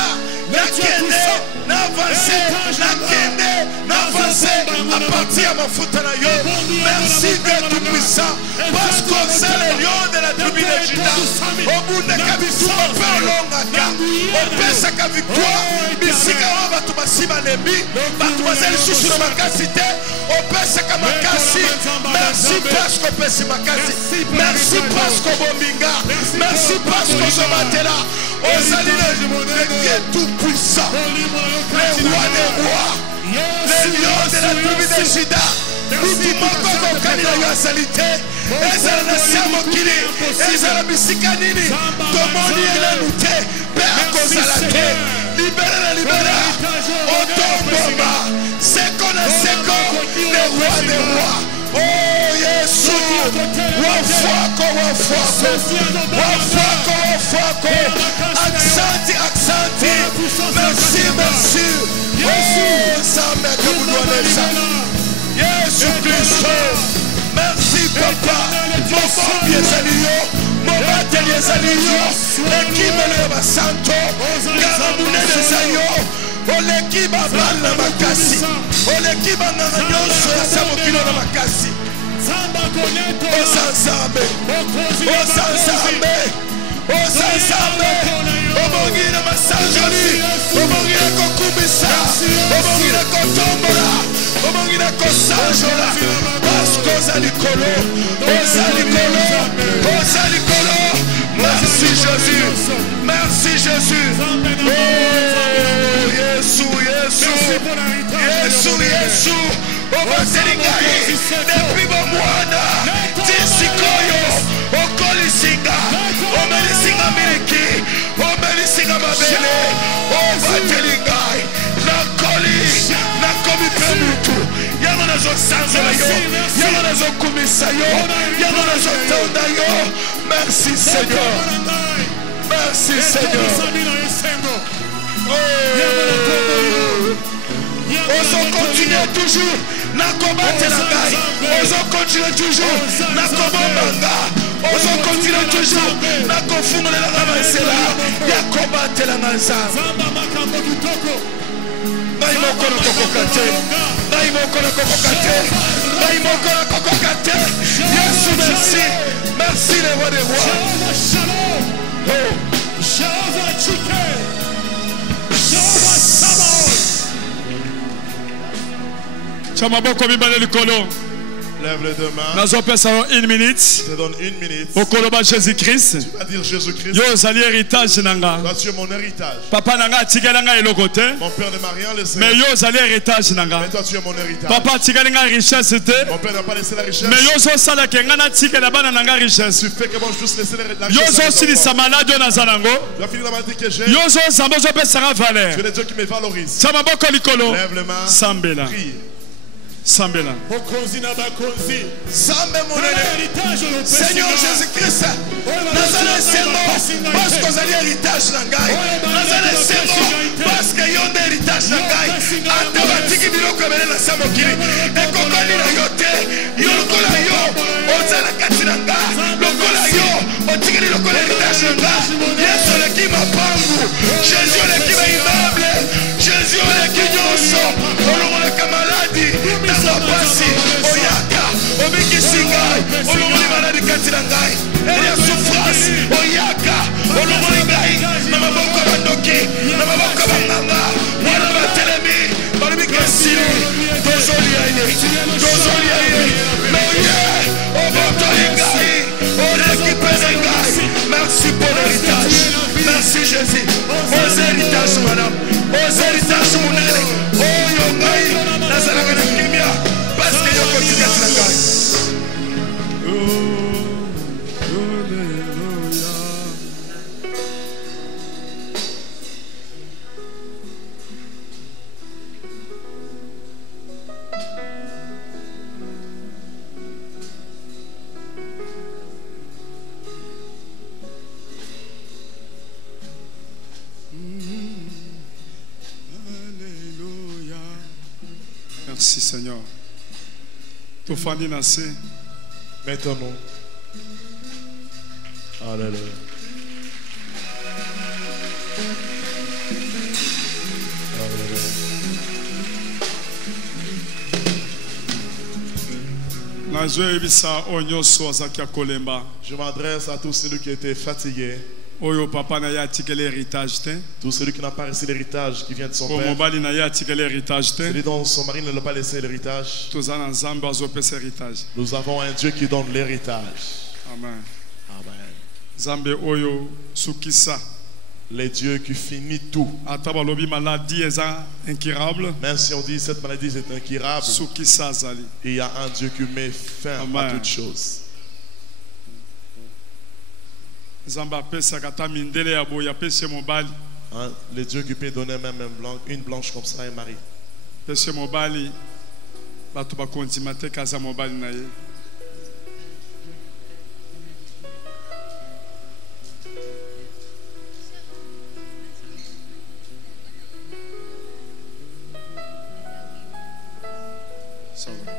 nakende n'avance à partir ya mafuta na yo. Merci Dieu tout-puissant parce qu'on c'est le lion de la tribu de Juda obundaka bitumba mpe olongaka opesaka victoire bisika oyo bato basima lebi bato bazali susu na makasi te opesaka makasi. Merci parce qu'opesi makasi. Merci parce qu'obombinga. Merci parce qu'ozobatela ozali le Dieu tout-puissant, le roi des rois, le lion de la tribu de Juda. Mutu moko kokani na yo azali te ezala na se mokili ezala bisika nini tomoni elelu te mpe akozala te. Libéra otomboma seko na seko le roi des rois. Oh Yesu wafwako aksanti merci oh Samba kabudwanesa Yesu Kristo. Merci papa mobombi ezali yo mobateli ezali yo ekimelo ya basanto ngara munene eza yo oleki babali na makasi oleki banganga nyonso ya sa mokilo na makasi. Osansambe obongi na masanjoli obongi na kokumisa obongi na kotombola obongi na kosanjola parce qu'ozali kolo. Merci Jésus. Merci Jésus. Oh Yesu oboseli ngai depuis bomwana tisikoyo okolisinga omelisinga miliki omelisinga mabele obateli ngai nakomi mpe mutu yango nazosanzola yo yango nazokumisa yo yango nazotonda yo. Merci Seigneur. Merci Seigneur. Ozo continue toujours na kobatela ngai. Ozo continue toujours na kobomanga. Ozo continue toujours na kofungolela nzela ya kobatela nzambe. Ngai moko na kokoka te. Yesu, merci. Merci le roi des rois. Chamaboko mibale likolo. Lève les deux mains. Une minute. Je te donne une minute. Au Koloba Jésus-Christ. Tu vas dire Jésus-Christ. Yo zali héritage nanga. Toi tu es mon héritage. Papa nanga tigalanga elokote. Mon père ne m'a rien laissé. Mais yo zali héritage nanga. Mais toi tu es mon héritage. Papa tigalanga richesse te. Mon père n'a pas laissé la richesse. Mais yo zo sala kenga na tigala bana nanga richesse. Tu fais que moi je puisse laisser la richesse. Yo zo sili samalade na zanango. Tu as fini la maladie que j'ai. Yo zo zambo zo pe sanga valeur. Tu es le Dieu qui me valorise. Chamaboko likolo. Lève les mains. Sambela. Prie. Sambela. Seigneur Jésus-Christ, Nazareth Seigneur, parce que vous avez héritage Nangai, Nazareth Seigneur, parce que vous avez héritage Nangai, Atabatiki biloko bele na samokiri, ekokani na yote, yokola yo, ozala kati nanga, lokola yo, otikeli lokola héritage nanga, Yesu le ki mapangu, Jésus le ki immeuble, Jésus le ki nyonso, olongola kamaladi, Nazapasi, oyaka, obikisingai, olongoli maladi kati na ngai, elia souffrance, oyaka, olongoli ngai, na maboko bandoki, na maboko banganga, wana batelemi, balibikesili, tozolia ye, noye, obotoli ngai, orekipene ngai, merci pour l'héritage, merci Jésus, aux héritages madame, aux héritages monene, oyo ngai, nazalaka na kimia, parce que yo kotika tina ngai. Merci Seigneur. Tofani Nassé. Mettons-nous. Alléluia. Je m'adresse à tous ceux qui étaient fatigués. Oyo papa na ya tikele héritage te. Tout celui qui n'a pas reçu l'héritage qui vient de son père. Mobali na ya tikele héritage te. Celui dont son mari ne l'a pas laissé l'héritage. Nous avons un Dieu qui donne l'héritage. Amen. Amen. Zambe oyo sukisa. Les dieux qui finit tout. Maladie est incurable. Même si on dit cette maladie est incurable. Sukisa zali. Il y a un Dieu qui met fin à toutes choses. Le Dieu qui peut donner même une blanche comme ça et Marie. Ça va.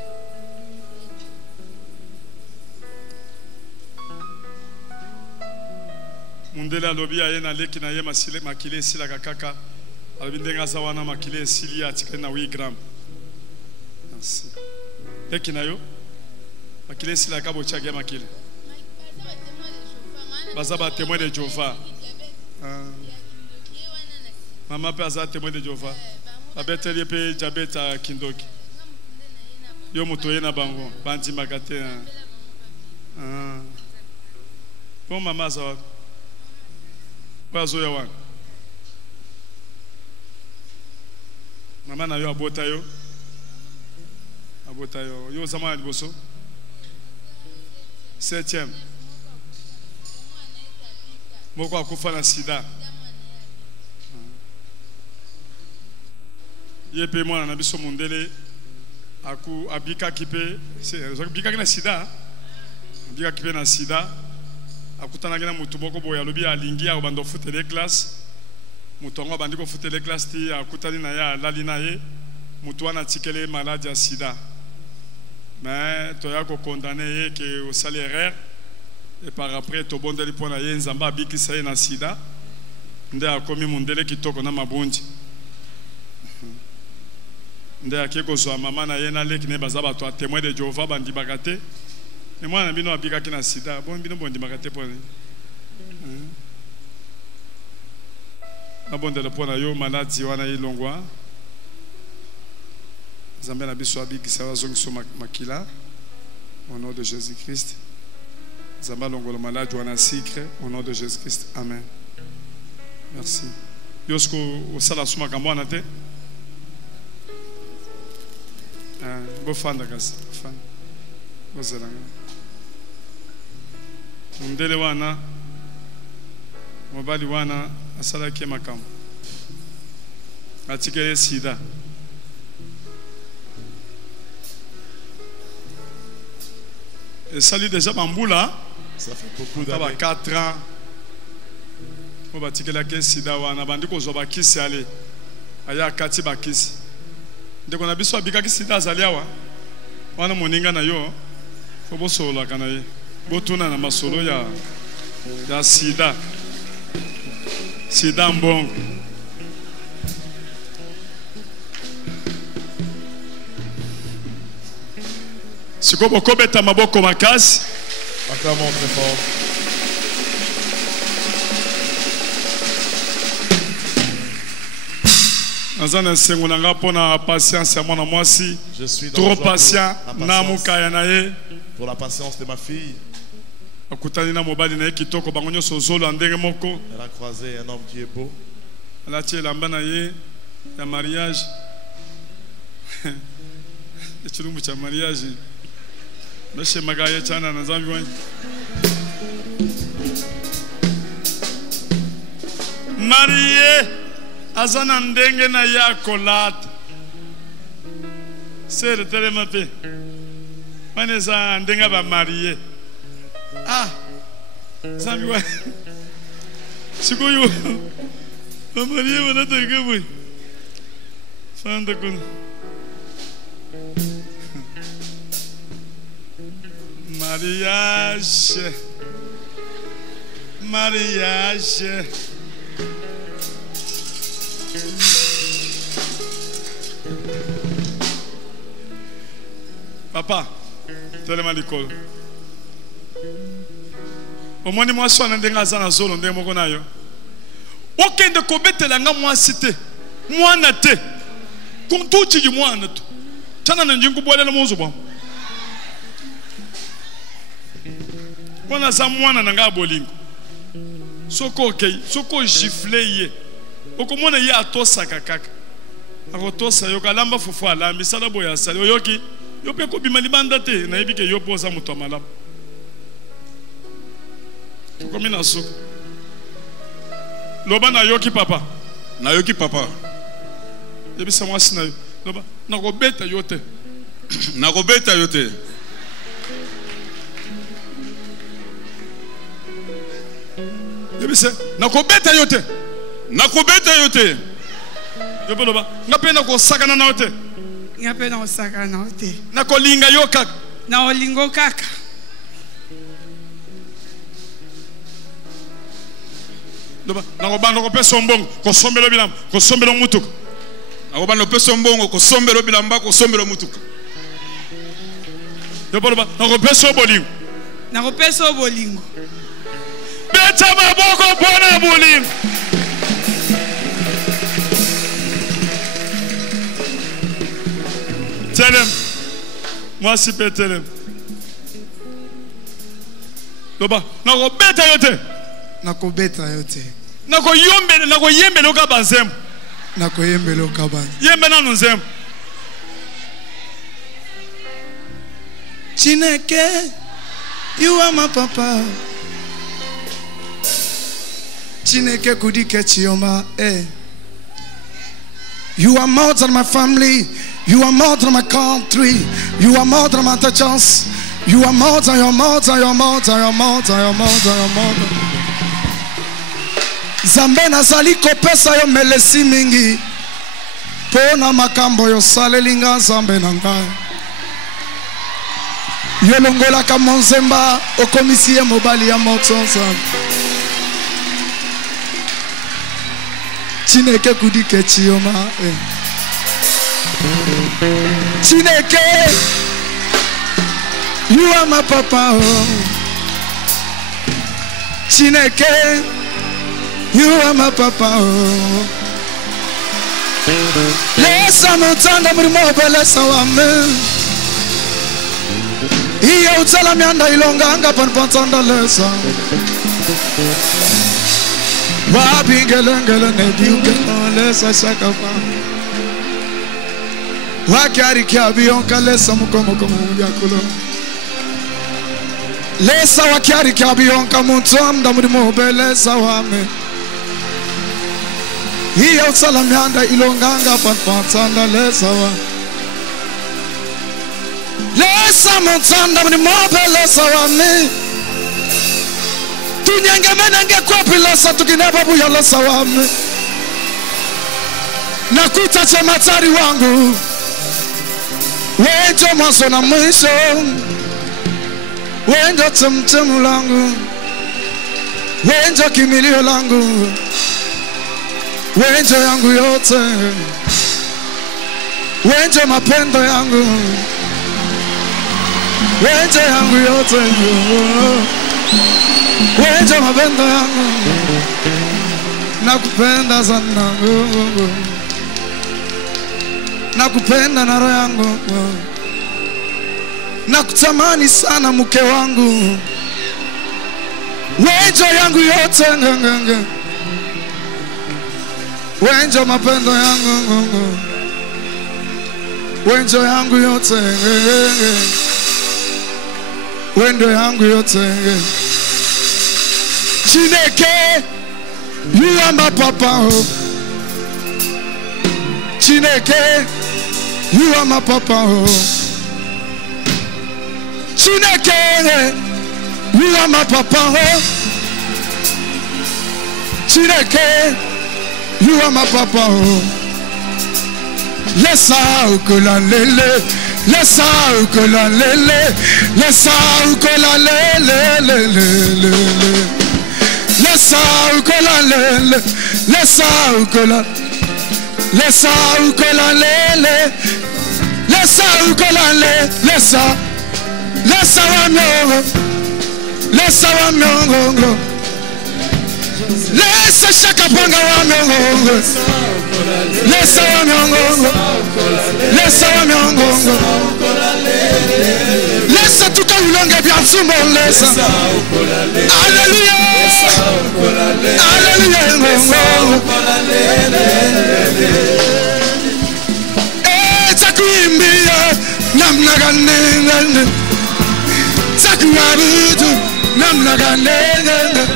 Mundele alobi ayena leki na ye masile makile sila kakaka alobi ndenga zawana makile sili atikele na 8 grammes. Merci. Leki na yo makile sila kabo chage makile. Bazaba témoin de Jéhovah. Maman pe aza témoin de Jéhovah. Abeteli pe jabeta kindoki. Yo mutoye na bango bandi makate. Bon maman za Bazo yawan. Mama na yo abota yo. Abota yo. Yo zama liboso. 7e. Moko akufa na sida. Yepe mwana na biso mundele aku abika kipe, abika na sida. Abika kipe na sida. Akutana ngena mutu boko boya lobi alingi ya bando futele classe mutongo bandi ko futele classe ti akutani na ya lali na ye mutu wana tikele maladie ya sida mais to ya ko condamner ye que au salaire et par après to bondeli pona ye nzamba bikisa ye na sida nde akomi mundele kitoko na mabundi nde akeko so mama na yena leki ne bazaba to témoin de Jéhovah bandi bakate et moi na bino abikaki na sida bon bino bondi bakate pone na bonde le pona yo maladi wana ilongwa Zambé na biso abikisa bazongi so makila au nom de Jésus-Christ. Zamba longo le malade wana sikre au nom de Jésus-Christ. Amen. Merci. Yosko osala suma kamwana te. Go fanda kasi. Fan. Go zelanga. Mundele wana mobali wana asala ke makam. Atikele sida. Et salut déjà Bamboula. Ça fait beaucoup d'années. 4 ans. On va tirer la caisse sida wana bandi ko zo ba kisi ale. Aya kati ba kisi. Ndeko na biso abika kisi sida azali awa. Wana moninga na yo. Fo bo solo kana ye. Botuna na masolo ya sida. Sida mbongo. Siko boko beta maboko makasi. Acclamons très fort. Nazana sengunanga pona patience ya mwana mwasi. Je suis trop patient na mukaya na ye. Pour la patience de ma fille. Akutani na mobali na ye kitoko bango nyoso zolo ndenge moko. Elle a croisé un homme qui est beau. Elle a tiré lamba na ye ya mariage. Echulumbu cha mariage. Meshe magaye chana na zambi wani. Marié azana ndenge na ya kolata. Sere telemape. Maneza ndenga ba marié. Ah. Zambi wani. Sikoyo. Ba marié wana tege boy. Fanda kun. Mariage, mariage. Papa, tellement l'école. Au moins, moi, je suis en train de faire ça. Je suis okende kobetela nga mwasi te mwana te kuntuchi mwana tu tana na njingu bwalela mozo bwa wana za mwana na nga bolingo soko okay soko gifle ye okomona ye atosaka kaka akotosa yo kalamba fufu alambi sala boya sala yoki yo pe ko bima libanda te na yebike yo poza muto malamu komi na soko loba na yoki papa yebisa mwasi na yo loba nakobeta yo te nakobeta yo te yebisa nakobeta yo te nakobeta yo te yobo loba ngape na kosakana na yo te ngape na kosakana na yo te nakolinga yo kaka na olingo kaka loba nakobanda kopesa mbongo kosombela bilamba kosombela mutuka nakobanda kopesa mbongo kosombela bilamba kosombela mutuka yobo loba nakopesa bolingo nakopesa bolingo beta maboko bona bolingo telem mwasi pe telem loba nakobeta yo te nakobeta yo te nakoyembela okaba nzembo nakoyembela okaba yembe nano nzembo Chineke you are my papa Chineke kudike chioma you are more than my family you are more than my country you are more than my chance you are more than your more than your more than your more than your more than your more Zambe nazali kopesa yo melesi mingi pona makambo yo salelinga Zambe nanga yo longola ka monzemba okomisi ya mobali ya moto Zambe Chineke kudike chioma Chineke, you are my papa. Oh. Chineke, you are my papa. Oh. Lesa mutanda mrimobe lesa wame. Iya utala mianda ilonganga panpantanda lesa. Wabingelengele nebiukena lesa shakafa. Wakari kiabionka lesa mukomo yakulo. Lesa wakari kiabionka mutamda mrimobe lesa wame. Iya utala mianda ilonganga panpantanda lesa wa. Lesa mutanda mrimobe lesa wame. Tunyengemene kwa pilasa tukineba buya lesa wame. Nakuta chematari wangu. Wenjo mwanzo na mwisho. Wenjo chemchemu langu. Wenjo kimilio langu. Wenjo yangu yote. Wenjo mapendo yangu. Wenjo yangu yote. Wenjo mapendo yangu. Nakupenda sana. Nakupenda na roho yangu. Nakutamani sana mke wangu. Wenjo yangu yote. Wenjo mapendo yangu. Wenjo yangu yote. Wenjo yangu yote. Chineke, you are my papa. Chineke, you are my papa. Chineke, you are my papa. Chineke, you are my papa. Lesa ukola lele, lesa ukola lele, lesa ukola lele lele. Lesa ukola lele, lesa ukola, lesa ukola lele, lesa ukola lele, lesa, lesa wa miongo, lesa wa miongo, lesa shakapanga wa miongo, lesa wa miongo, lesa wa miongo, lesa tuka ulonge biansumbo lesa, hallelujah. Hallelujah. Takuimbia namnaganenga. Takuabudu namnaganenga.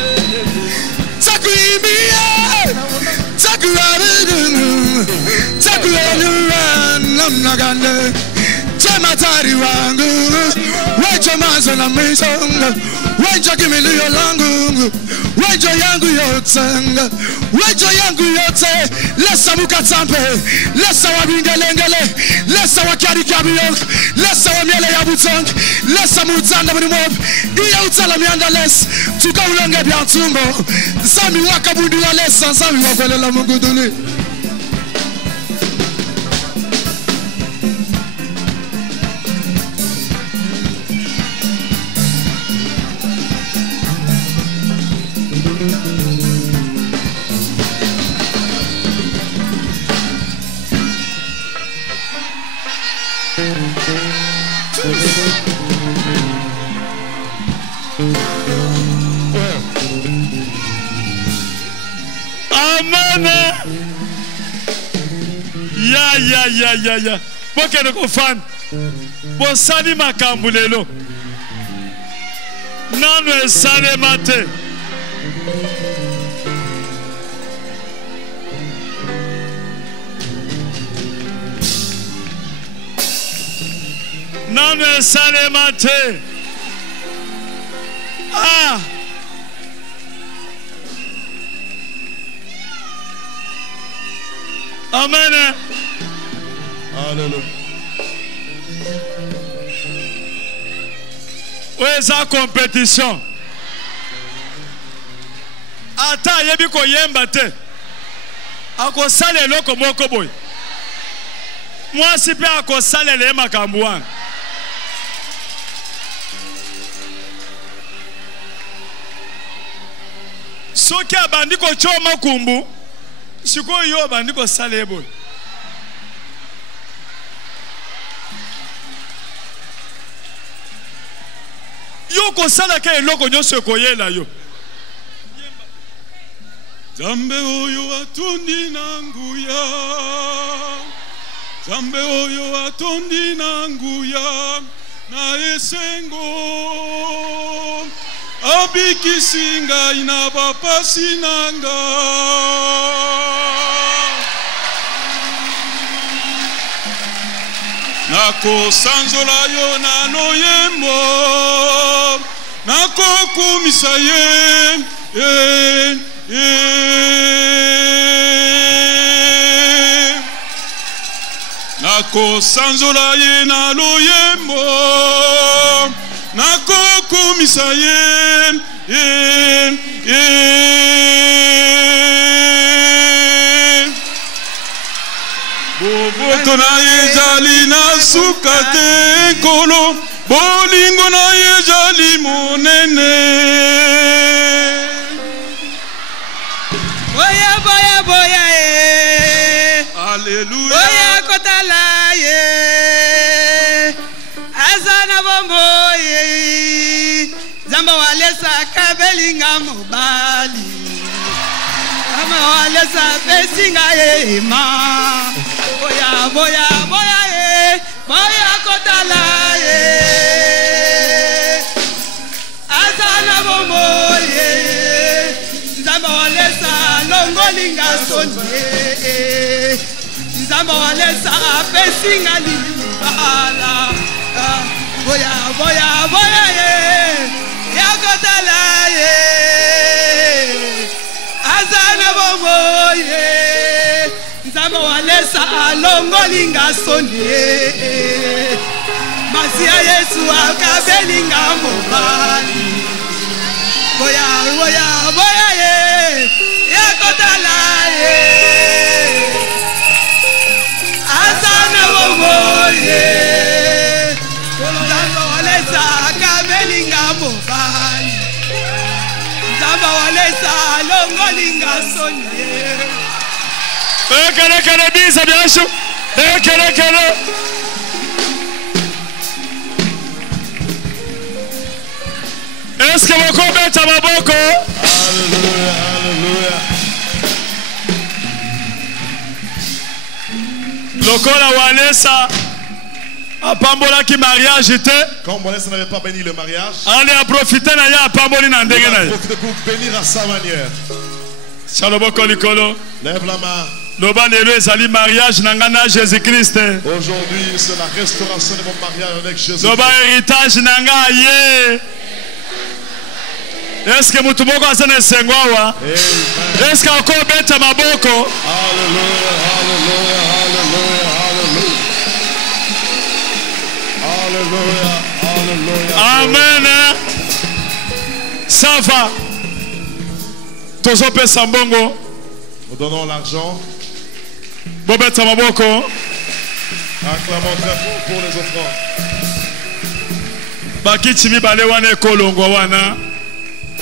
Takuimbia takuabudu takuelua namnaganenga. Chematari wangu wecho mazo na mwisonga. Wecho kimilio langu. Wejo yangu yote. Wejo yangu yote. Lesa mukatampe. Lesa wabingelengele. Lesa wakari kabiyok. Lesa wamiele ya butong. Lesa mutanda mnimob. Iya utala mianda les. Tuka ulonge biantumbo. Sami wakabudu wa lesa. Sami wafelela munguduli. Amen. Ya. Bokene ko fan. Bosani makambu lelo. Nanu esale mate. Nanu esale mate. Ah. Amen. Hallelujah. Où est la compétition? Ata yebi ko yemba te. Ako sale loko moko boy. Moi, si peu à cause ça, les macambouan. Ce qui a bandit ko choma kumbu, si ko yo bandit ko salebo. Yo ko sala ke loko nyoso koyela yo. Zambe oyo atondi nanguya, Zambe oyo atondi nanguya, na esengo, abikisinga ina bapasi nanga. Nako sanzola yo na noyembo, nako kumisa ye. Nako sanzola ye na loyembo, nako kumisa ye. Boboto na ye jali na sukate kolo, bolingo na ye jali monene. Boya boya boya Alléluia. Boya kotala ye. Azana bombo ye. Zamba walesa kabelinga mobali. Zamba walesa besinga ye ma. Boya boya boya ye. Boya kotala ye. Azana bombo ye. Zamba walesa longolinga sonye. Zamba walesa pesinga libala. Boya boya boya ye. Yakotala ye. Azana bombo ye. Zamba walesa longolinga sonye. Masia Yesu akabelinga mobali. Boya boya boya ye. Yakotala ye. Azana bombo ye. Zamba walesa kabelinga mobali. Zamba walesa longolinga sonye. Kele bisa biasho. Kele. Est-ce que vous comptez à ma boko? Alléluia, alléluia. Lokola Walesa apambola ki mariage était. Quand Walesa n'avait pas béni le mariage, allez à profiter na ya apamboli na ndenge na. Profitez pour bénir à sa manière. Shaloboko likolo. Lève la main. Loba lelo ezali mariage na ngana Jésus-Christ. Aujourd'hui, c'est la restauration de mon mariage avec Jésus. Loba héritage na nga ye. Est-ce que mutu moko azana sengwawa? Est-ce que encore beta maboko? Alléluia, alléluia, alléluia. Alléluia, alléluia. Amen. Ça va. Tozo pesa mbongo. Nous donnons l'argent. Bobeta maboko. Acclamons très fort pour les offrandes. Bakiti mibale wana ekolongo wana.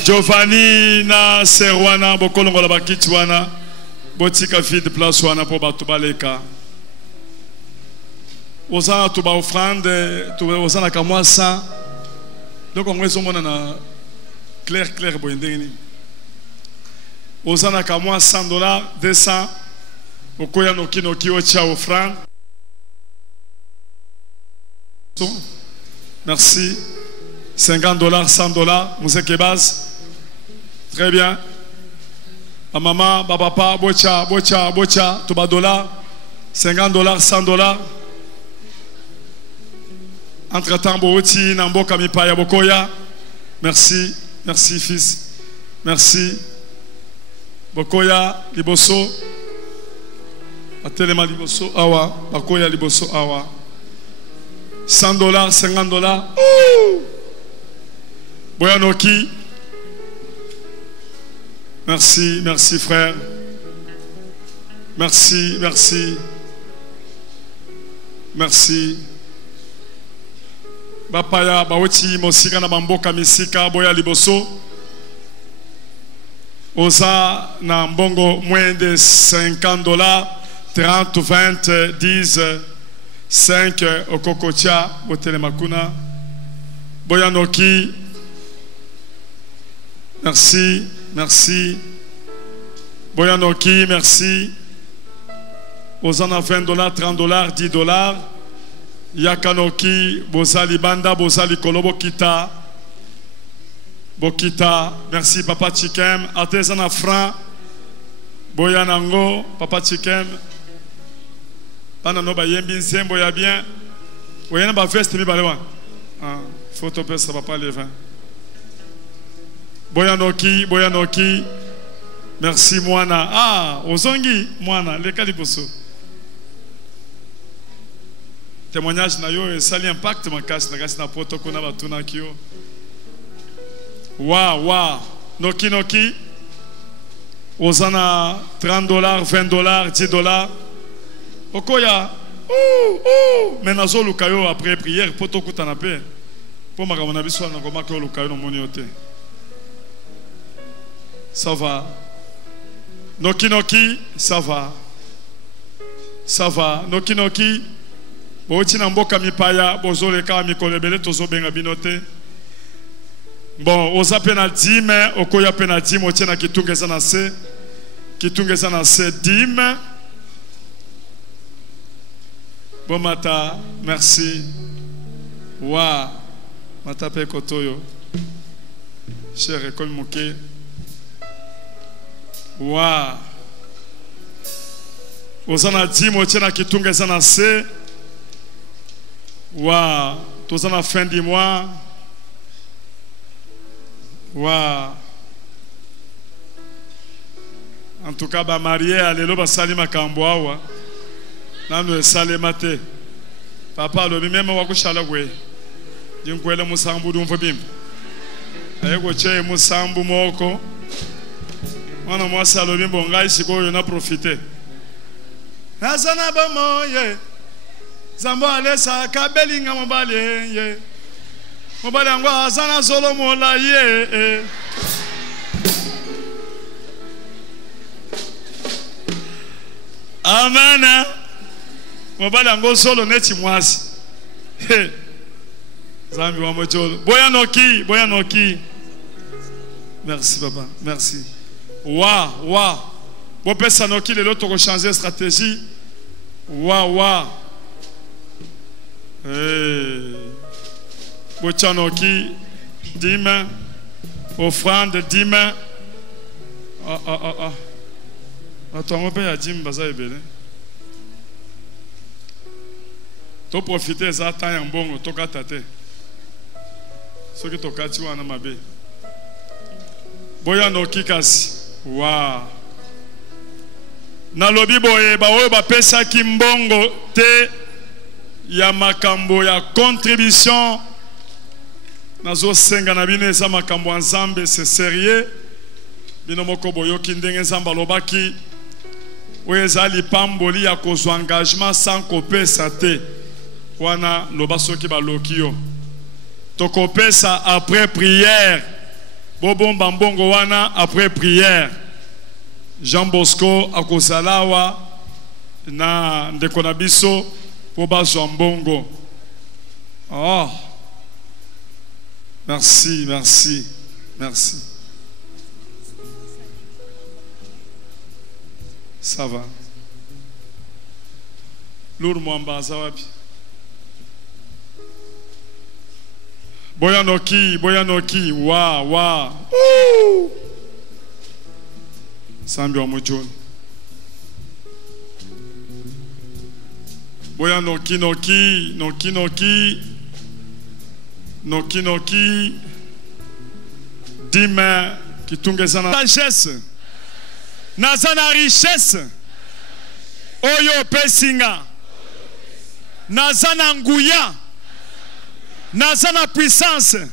Giovanni na Serwana bokolongo la bakiti wana. Botika vide place wana po batu baleka. Osana tuba offrande, osana kamwa 100. Donc on va mona na clair boyendeni. Osana kamwa $100, 200. Okoya noki ocha offrande. Merci. $50, $100, Mousse Kebaz. Très bien. Ma maman, ma papa, bocha, tuba $, $50, $100. Entre-temps, Booti, Nambo, Kamipaya, Bokoya. Merci, merci fils. Merci. Bokoya, Liboso. Atelema Liboso, Awa. Bokoya, Liboso, Awa. $100, $50. Boyanoki. Merci, merci frère. Merci, merci. Merci. Bapaya baweti mosika na bamboka misika boya liboso. Oza na mbongo moins de $50, 30, 20, 10, 5 okokotia botele makuna. Boya noki. Merci, merci. Boya noki, merci. Ozana $20, $30, $10. Yakanoki, Bozali Banda, Bozali Kolobo Kita. Bokita, merci Papa Chikem. Artisan franc. Boyanango, Papa Chikem. Panano Bayembi Zembo ya bien. Boyana ba veste mi balewan. Photo pesa Papa Levin. Boyanoki, Boyanoki. Merci Moana. Ozongi, Moana, le Kaliboso. Témoignage na yo sali impact makasi na kasi na poto kuna batuna kio. Wa noki noki. Ozana $30, $20, $10. Okoya. Menazo lukayo après prière poto kutana pe. Po makamona biso na ngoma ko lukayo no moni yote. Ça va. Noki noki, ça va. Ça va. Noki noki. Bochi na mboka mipaya bozoleka mikolebele tozobenga binote. Bon, oza penalty mais okoya penalty motie na kitungeza na se. Kitungeza na se dime. Bon mata, merci. Wa mata pe kotoyo. Cher école moké. Wa oza na dime motie na kitungeza na se. Wow, tous à la fin du mois. Wow. En tout cas, ba marié, allélo ba salima kamboawa. Nanu salimate. Papa lo même wa ko shala gwe. Jinkwele musambu dumfo bim. Ayego che musambu moko. Wana mo salo bimbo ngai siko yo na profiter. Nazana ba moye. Zambo alesa kabelinga mobale ye. Mobale angwa azana Solomo la ye. Amana. Mobale angwa solo neti mwasi. Zambi wa mojolo. Boya noki. Merci papa, merci. Wa. Bo pesa noki lelo to ko changer stratégie. Wa. Bochanoki, dime, offrande, dime. Attends, on peut y dire, baza ebele. To profiter za temps ya mbongo to katate. Soki to kati wana mabe. Boya noki kasi. Wow. Na lobi boye ba oyo ba pesa ki mbongo te. Ya makambo ya contribution nazo senga na bino eza makambo ensemble c'est sérieux bino moko boyoki ndenge nzamba lobaki oyo eza lipamboli ya kozwa engagement sans kopesa te wana loba soki baloki yo tokopesa après prière bobomba mbongo wana après prière Jean Bosco akozalawa na ndeko na biso pour bazwa mbongo. Oh, merci. Ça va. Lourd mwamba zawapi. Boyanoki. Wa. Sambi wa mojoni. Boya noki. Dime kitungeza na sagesse. Nazana richesse. Oyo pesinga. Nazana nguya. Nazana puissance.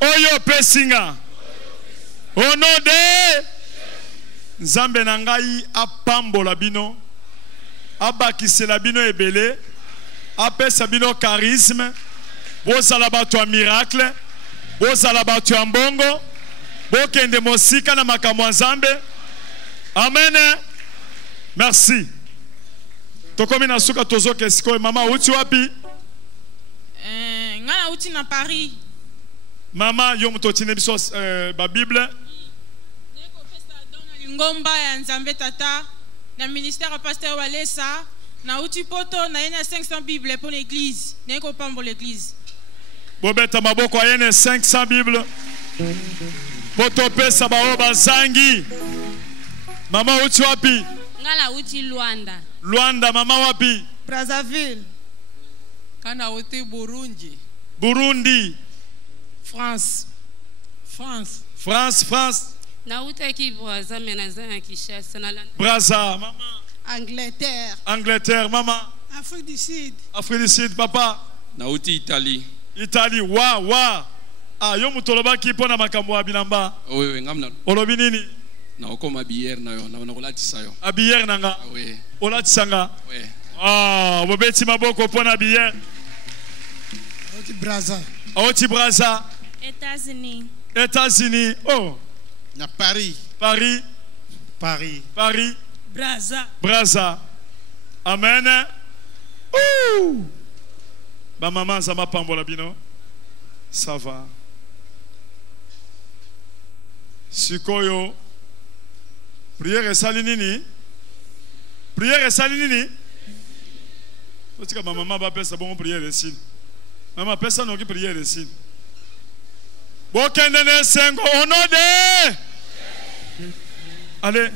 Oyo pesinga. Au nom de Nzambe nangai apambola bino. Abakisela bino ebele apesa bino charisme, bozala bato ya miracle, bozala bato ya mbongo, bokende mosika na makambo ya Nzambe. Amen. Merci. Tokomi na suka tozoke sikoyo. Mama uti wapi? Ngana uti na Paris. Mama yo mutotine biso ba Bible. Neko pesa dona ngomba ya Nzambe tata na ministère pasteur Walesa na uti poto na yena 500 Bible pour l'église. Neko pambo l'église. Bobeta maboko yene 500 Bible. Poto pesa ba oba zangi. Mama uti wapi? Ngala uti Luanda. Luanda. Mama wapi? Brazzaville. Kana uti Burundi. Burundi. France. Na uti ki Brazza menaza ya Kinshasa na Brazza. Mama. Angleterre. Mama. Afrique du Sud. Papa. Na uti Italie. Wa. Ah, yo mutoloba ki pona makambo ya bilamba. Oui, ngamna. Olobi nini? Na okoma bière na yo, na kolatisa yo. A bière nanga? Oui. Olatisanga? Oui. Ah, bobeti maboko pona bière. Oti Brazza. États-Unis. Oh. Na Paris. Brazza. Amen. Ouh. Ba maman ça m'a pambola bino. Ça va. Sikoyo. Prière esali nini? Otika ba maman ba pesa bon prière esili. Maman pesa no ki prière esili. Bokende ne sengo onode. Allez.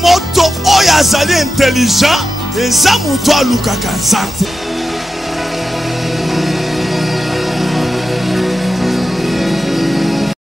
Moto oya azali intelligent eza muto alukaka Nzambe.